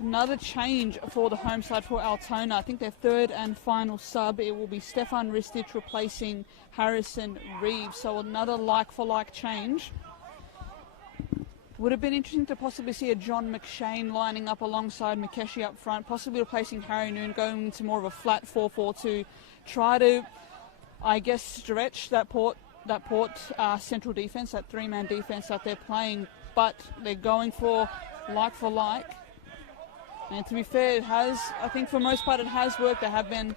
Another change for the home side for Altona. I think their third and final sub. It will be Stefan Ristich replacing Harrison Reeves. So another like-for-like change. Would have been interesting to possibly see a John McShane lining up alongside Makeshi up front, possibly replacing Harry Noon, going into more of a flat 4-4-2. Try to, I guess, stretch that Port central defence, that three-man defence that they're playing. But they're going for like-for-like. And to be fair, it has, I think for most part it has worked. They have been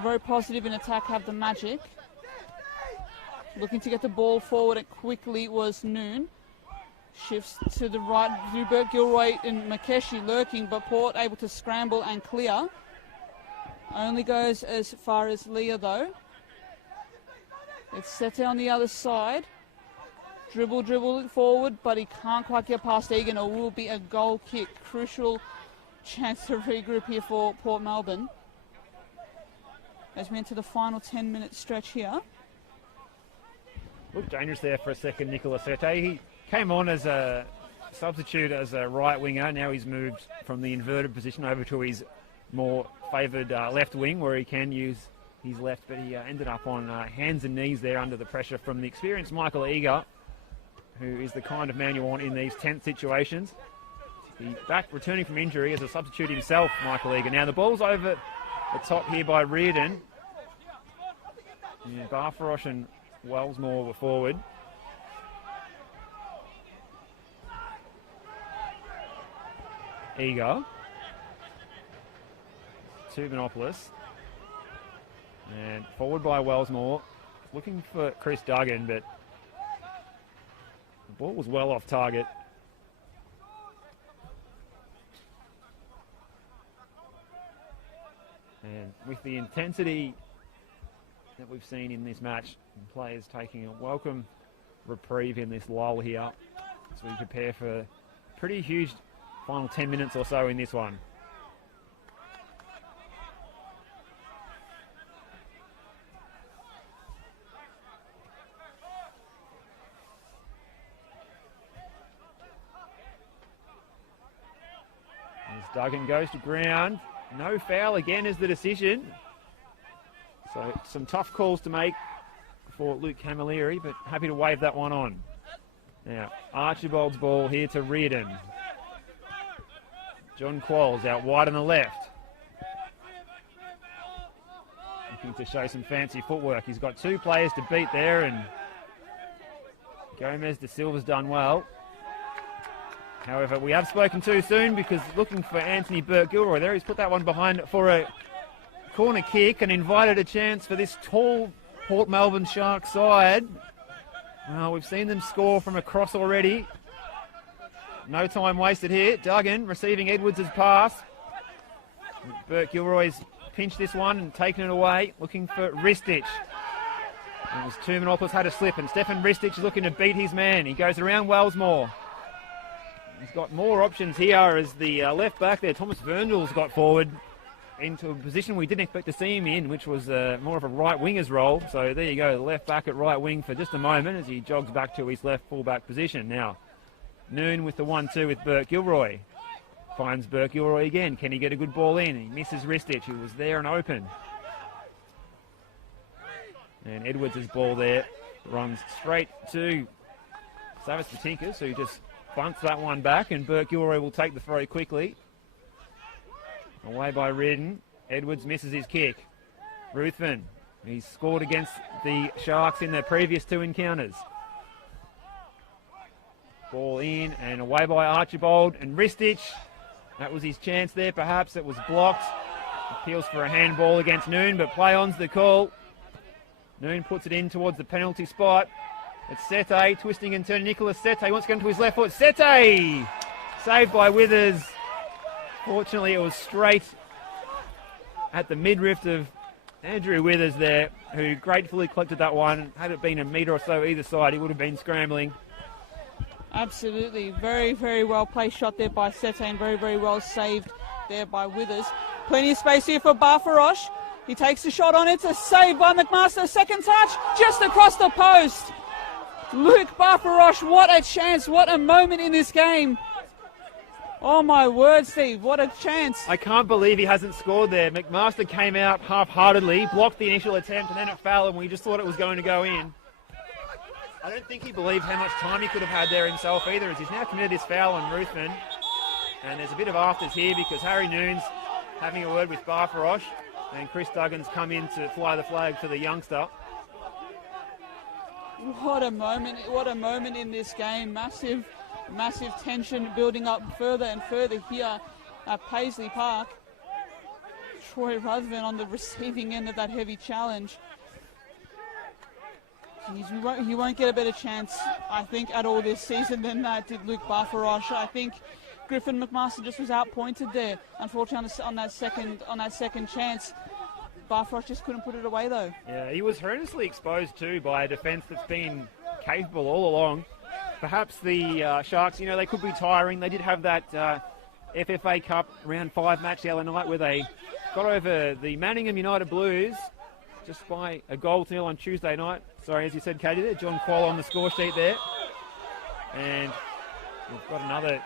very positive in attack, have the Magic. Looking to get the ball forward quickly was Noon. Shifts to the right, Burt Gilroy and Makeshi lurking, but Port able to scramble and clear. Only goes as far as Leah though. It's Sete on the other side. Dribble it forward, but he can't quite get past Egan, or will be a goal kick. Crucial chance to regroup here for Port Melbourne. as we enter the final 10-minute stretch here. Looked dangerous there for a second, Nicola Sete. He came on as a substitute as a right winger. Now he's moved from the inverted position over to his more favoured left wing, where he can use his left, but he ended up on hands and knees there under the pressure from the experienced Michael Eager, who is the kind of man you want in these tense situations. He's back returning from injury as a substitute himself, Michael Eager. Now the ball's over the top here by Reardon. Yeah, Barfarosh and Wellsmore were forward. Eager to Menopoulos. And forward by Wellsmore. Looking for Chris Duggan, but the ball was well off target. And with the intensity that we've seen in this match, players taking a welcome reprieve in this lull here as we prepare for a pretty huge final 10 minutes or so in this one. As Duggan goes to ground, no foul again is the decision. So some tough calls to make for Luke Camilleri, but happy to wave that one on. Now, Archibald's ball here to Reardon. John Kowal's out wide on the left. Looking to show some fancy footwork. He's got two players to beat there, and Gomez de Silva's done well. However, we have spoken too soon, because looking for Anthony Burke-Gilroy there. He's put that one behind for a corner kick and invited a chance for this tall Port Melbourne Sharks side. Well, we've seen them score from across already. No time wasted here. Duggan receiving Edwards' pass. Burke-Gilroy's pinched this one and taken it away. Looking for Ristich. It was Tumanopoulos had a slip, and Stefan Ristich is looking to beat his man. He goes around Wellsmore. He's got more options here as the left back there, Thomas Verndel's got forward into a position we didn't expect to see him in, which was more of a right winger's role. So there you go, the left back at right wing for just a moment as he jogs back to his left full-back position. Now, Noon with the 1-2 with Burke-Gilroy. Finds Burke-Gilroy again. Can he get a good ball in? He misses Ristich, who was there and open. And Edwards' ball there runs straight to Savas Patinkers, who just bunts that one back, and Burke-Gilroy will take the throw quickly. Away by Reardon. Edwards misses his kick. Ruthven, he's scored against the Sharks in their previous two encounters. Ball in and away by Archibald, and Ristich. That was his chance there, perhaps. It was blocked. Appeals for a handball against Noon, but play on's the call. Noon puts it in towards the penalty spot. It's Sete, twisting and turning. Nicholas Sete wants to go into his left foot. Sete! Saved by Withers. Fortunately, it was straight at the midriff of Andrew Withers there, who gratefully collected that one. Had it been a metre or so either side, he would have been scrambling. Absolutely. Very, very well placed shot there by Sete, and very, very well saved there by Withers. Plenty of space here for Barfarosh. He takes the shot on. It's a save by McMaster. Second touch, just across the post. Luke Barfarosh, what a chance, what a moment in this game. Oh my word, Steve, what a chance. I can't believe he hasn't scored there. McMaster came out half-heartedly, blocked the initial attempt, and then it fell, and we just thought it was going to go in. I don't think he believed how much time he could have had there himself either, as he's now committed this foul on Ruthven. And there's a bit of afters here because Harry Noon's having a word with Barfarosh, and Chris Duggan's come in to fly the flag for the youngster. What a moment in this game. Massive tension building up further and further here at Paisley Park. Troy Ruthven on the receiving end of that heavy challenge. Jeez, he won't get a better chance, I think, at all this season than that did Luke Barfarosh. I think Griffin McMaster just was outpointed there, unfortunately, on that second chance. Barfarosh just couldn't put it away, though. Yeah, he was horrendously exposed too by a defence that's been capable all along. Perhaps the Sharks, they could be tiring. They did have that FFA Cup round 5 match the other night where they got over the Manningham United Blues just by a goal to nil on Tuesday night. Sorry, as you said, Katie, there, John Kowal on the score sheet there. And we've got another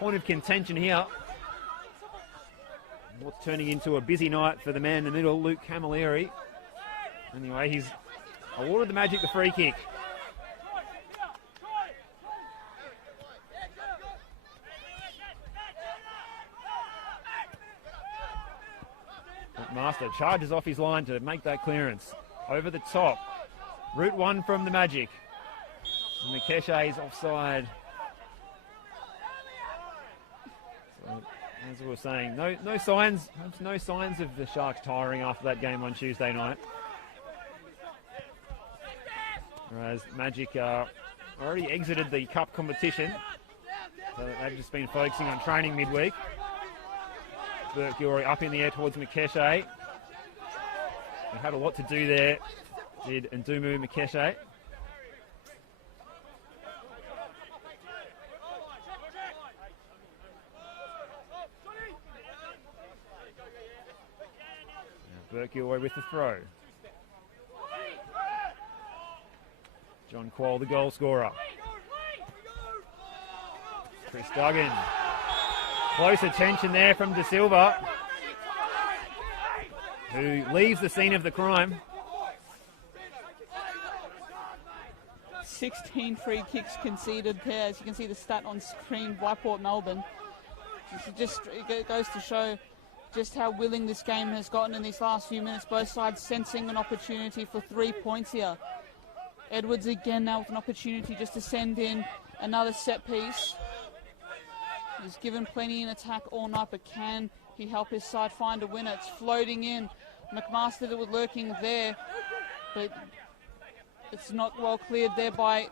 point of contention here. What's turning into a busy night for the man in the middle, Luke Camilleri. Anyway, he's awarded the Magic the free kick. Master charges off his line to make that clearance. Over the top. Route one from the Magic. Mekeshe's offside. So, as we were saying, no signs of the Sharks tiring after that game on Tuesday night. Whereas Magic already exited the cup competition. So they've just been focusing on training midweek. Burke-Gilroy up in the air towards Mekeshe. He had a lot to do there, did Ndumu Mekeshe. Burke-Gilroy with the throw. John Kowal, the goal scorer. Chris Duggan. Close attention there from De Silva, who leaves the scene of the crime. 16 free kicks conceded there, as you can see the stat on screen by Port Melbourne. It goes to show just how willing this game has gotten in these last few minutes. Both sides sensing an opportunity for 3 points here. Edwards again now with an opportunity just to send in another set piece. He's given plenty in attack all night, but can he help his side find a winner? It's floating in. McMaster that was lurking there, but it's not well cleared there by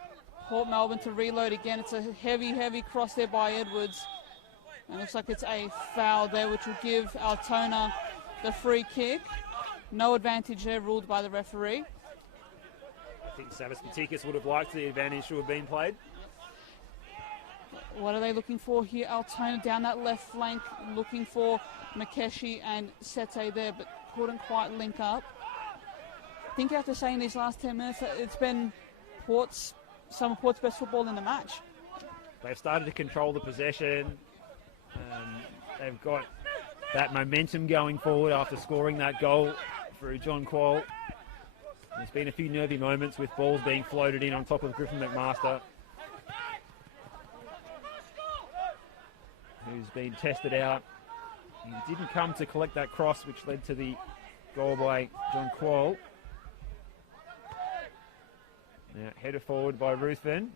Port Melbourne to reload again. It's a heavy cross there by Edwards. And it looks like it's a foul there, which will give Altona the free kick. No advantage there ruled by the referee. I think Savas Matikas would have liked the advantage to have been played. What are they looking for here? Altona down that left flank, looking for Mekeshe and Sete there, but couldn't quite link up. I think you have to say in these last 10 minutes that it's been some of Port's best football in the match. They've started to control the possession. They've got that momentum going forward after scoring that goal through John Kowal. There's been a few nervy moments with balls being floated in on top of Griffin McMaster, who's been tested out. He didn't come to collect that cross, which led to the goal by John Kowal. Now header forward by Ruthven.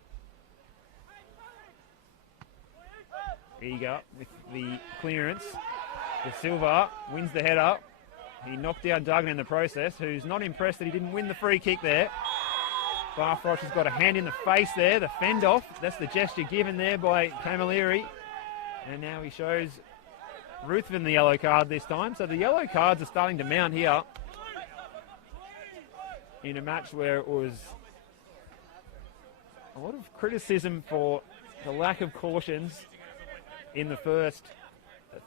Eager with the clearance. De Silva wins the header. He knocked down Duggan in the process, who's not impressed that he didn't win the free kick there. Barfrosh has got a hand in the face there, the fend off. That's the gesture given there by Camilleri. And now he shows Ruthven the yellow card this time. So the yellow cards are starting to mount here in a match where it was a lot of criticism for the lack of cautions in the first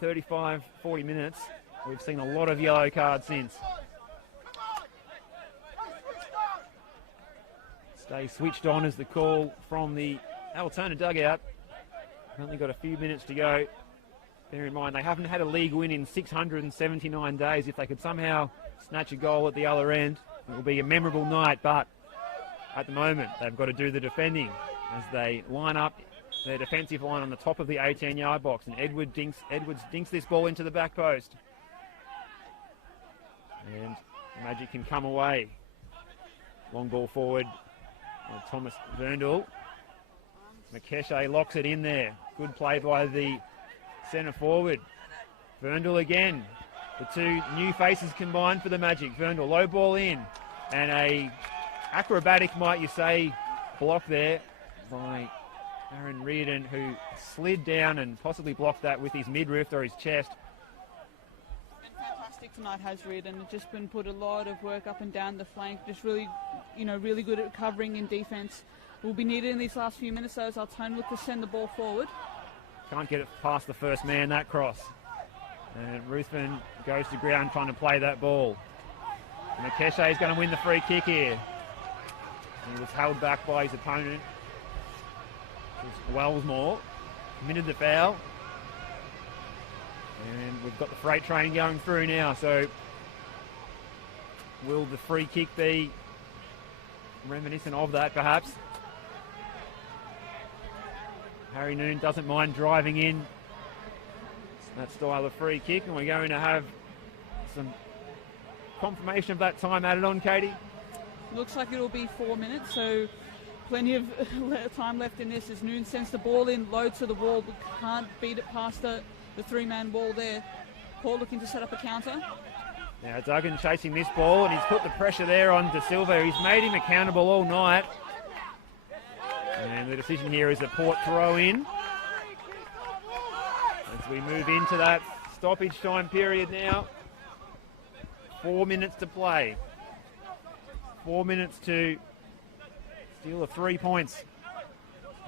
35, 40 minutes. We've seen a lot of yellow cards since. Stay switched on as the call from the Altona dugout. Only got a few minutes to go. Bear in mind, they haven't had a league win in 679 days. If they could somehow snatch a goal at the other end, it will be a memorable night. But at the moment, they've got to do the defending as they line up their defensive line on the top of the 18-yard box. And Edwards dinks this ball into the back post. And Magic can come away. Long ball forward. Thomas Verndl. Mekeshe locks it in there. Good play by the centre forward. Verndl again. The two new faces combined for the Magic. Verndl, low ball in. And a acrobatic, might you say, block there by Aaron Reardon, who slid down and possibly blocked that with his midriff or his chest. Fantastic tonight has Reardon. It's just been put a lot of work up and down the flank. Just really good at covering in defence. Will be needed in these last few minutes, though, as Altona look to send the ball forward. Can't get it past the first man, that cross. And Ruthven goes to ground trying to play that ball. Makesha is going to win the free kick here. He was held back by his opponent. Wellsmore committed the foul. And we've got the freight train going through now, so will the free kick be reminiscent of that, perhaps? Harry Noon doesn't mind driving in that style of free kick, and we're going to have some confirmation of that time added on, Katie. Looks like it'll be 4 minutes, so plenty of time left in this as Noon sends the ball in, low to the wall, but can't beat it past the three-man wall there. Port looking to set up a counter. Now Duggan chasing this ball, and he's put the pressure there on De Silva. He's made him accountable all night. And the decision here is a Port throw in. As we move into that stoppage time period now. 4 minutes to play. 4 minutes to steal the 3 points.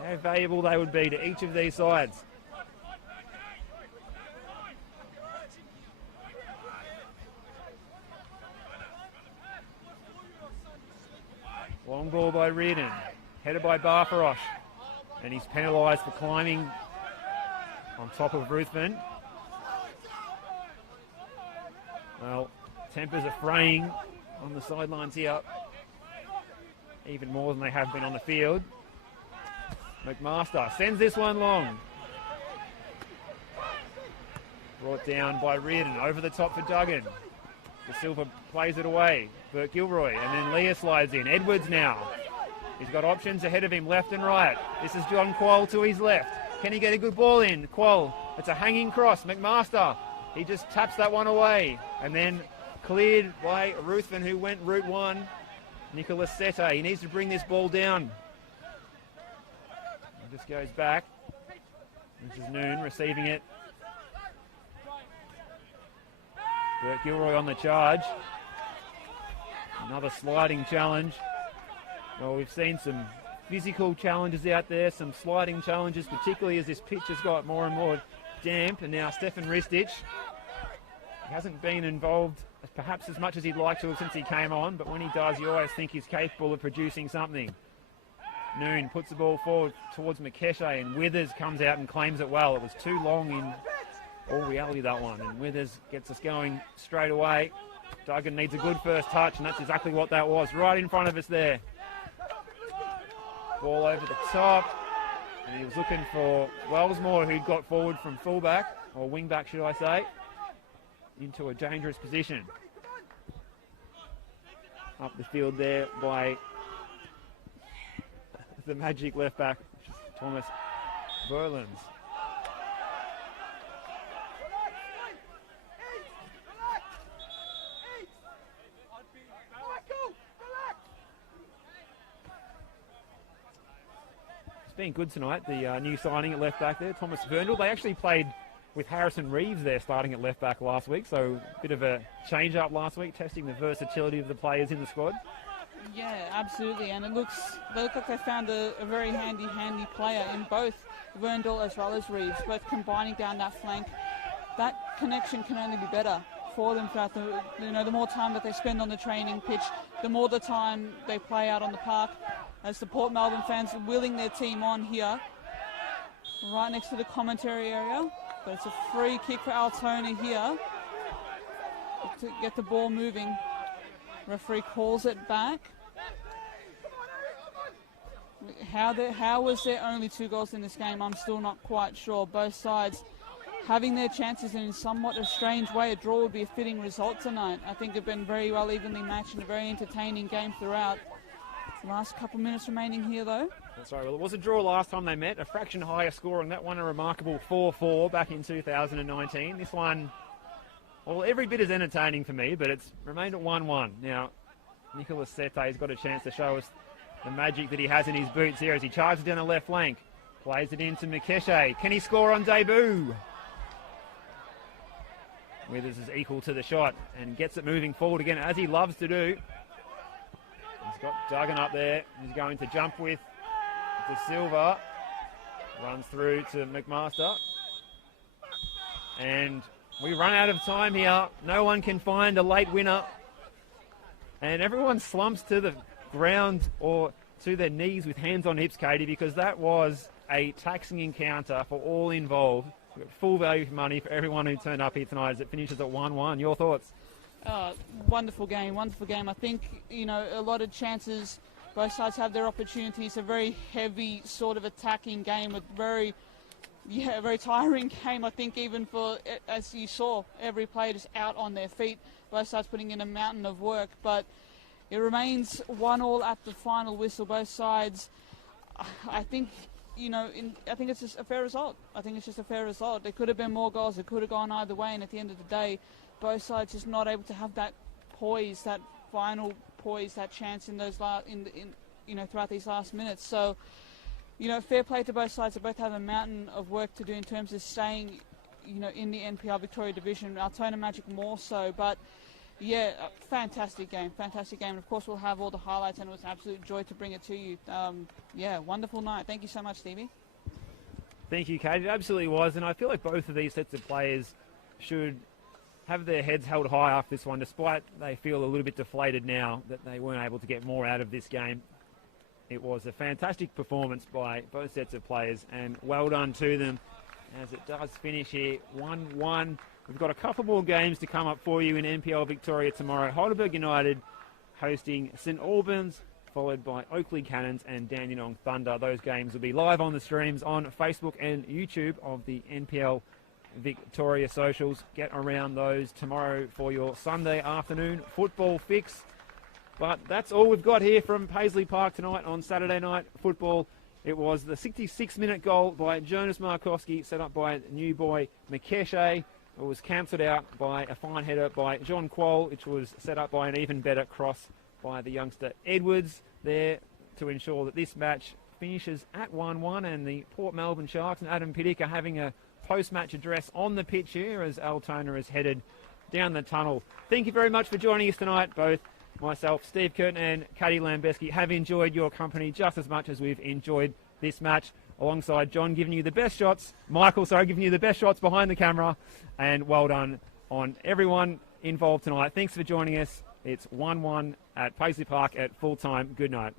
How valuable they would be to each of these sides. Long ball by Reardon. Headed by Barfarosh. And he's penalised for climbing on top of Ruthven. Well, tempers are fraying on the sidelines here. Even more than they have been on the field. McMaster sends this one long. Brought down by Reardon. Over the top for Duggan. De Silva plays it away. Burt Gilroy. And then Leah slides in. Edwards now. He's got options ahead of him, left and right. This is John Kowal to his left. Can he get a good ball in? Kowal, it's a hanging cross. McMaster, he just taps that one away. And then cleared by Ruthven, who went route one. Nicholas Sete, he needs to bring this ball down. He just goes back. This is Noon receiving it. Burt Gilroy on the charge. Another sliding challenge. Well, we've seen some physical challenges out there, some sliding challenges, particularly as this pitch has got more and more damp. And now Stefan Ristich, he hasn't been involved perhaps as much as he'd like to have since he came on, but when he does, you always think he's capable of producing something. Noon puts the ball forward towards Makesha, and Withers comes out and claims it well. It was too long in all reality, that one, and Withers gets us going straight away. Duggan needs a good first touch, and that's exactly what that was, right in front of us there. Ball over the top, and he was looking for Wellsmore, who'd got forward from fullback, or wingback should I say, into a dangerous position. Up the field there by the Magic left back, Thomas Verlins. Been good tonight, the new signing at left back there, Thomas Verndl. They actually played with Harrison Reeves there starting at left back last week, so a bit of a change up last week, testing the versatility of the players in the squad. Yeah, absolutely, and they look like they found a very handy player in both Verndl as well as Reeves, both combining down that flank. That connection can only be better for them throughout the more time that they spend on the training pitch, the more the time they play out on the park. As the Port Melbourne fans are willing their team on here, right next to the commentary area. But it's a free kick for Altona here to get the ball moving. Referee calls it back. How was there only 2 goals in this game? I'm still not quite sure. Both sides having their chances, and in somewhat a strange way, a draw would be a fitting result tonight. I think it's been very well evenly matched and a very entertaining game throughout. Last couple minutes remaining here, though. That's right. Well, it was a draw last time they met. A fraction higher score on that one. A remarkable 4-4 back in 2019. This one, well, every bit as entertaining for me, but it's remained at 1-1. Now, Nicholas Sete's got a chance to show us the magic that he has in his boots here as he charges down the left flank. Plays it into Makesha. Can he score on debut? Withers is equal to the shot and gets it moving forward again, as he loves to do. He's got Duggan up there. He's going to jump with De Silva. Runs through to McMaster. And we run out of time here. No one can find a late winner. and everyone slumps to the ground or to their knees with hands on hips, Katie, because that was a taxing encounter for all involved. We've got full value for money for everyone who turned up here tonight as it finishes at 1-1. Your thoughts? Wonderful game, wonderful game. I think, a lot of chances, both sides have their opportunities. A very heavy sort of attacking game with very tiring game. I think even for, as you saw, every player just out on their feet, both sides putting in a mountain of work. But it remains 1-1 at the final whistle. Both sides, I think, I think it's just a fair result. I think it's just a fair result. There could have been more goals. It could have gone either way. And at the end of the day, both sides just not able to have that poise, that final poise, that chance in those throughout these last minutes. So, fair play to both sides. They both have a mountain of work to do in terms of staying, in the NPL Victoria Division. Altona Magic more so, but yeah, fantastic game. And of course, we'll have all the highlights, and it was an absolute joy to bring it to you. Wonderful night. Thank you so much, Stevie. Thank you, Kate. It absolutely was, and I feel like both of these sets of players should have their heads held high after this one, despite they feel a little bit deflated now that they weren't able to get more out of this game. It was a fantastic performance by both sets of players, and well done to them as it does finish here 1-1. We've got a couple more games to come up for you in NPL Victoria tomorrow. Heidelberg United hosting St Albans, followed by Oakley Cannons and Dandenong Thunder. Those games will be live on the streams on Facebook and YouTube of the NPL Victoria socials. Get around those tomorrow for your Sunday afternoon football fix. But that's all we've got here from Paisley Park tonight on Saturday night football. It was the 66-minute goal by Jonas Markowski, set up by new boy Makeshe. It was cancelled out by a fine header by John Kowal, which was set up by an even better cross by the youngster Edwards there to ensure that this match finishes at 1-1, and the Port Melbourne Sharks and Adam Piddick are having a post-match address on the pitch here as Altona is headed down the tunnel. Thank you very much for joining us tonight. Both myself, Steve Curtin, and Katie Lambeski have enjoyed your company just as much as we've enjoyed this match, alongside John giving you the best shots, giving you the best shots behind the camera, and well done on everyone involved tonight. Thanks for joining us. It's 1-1 at Paisley Park at full time. Good night.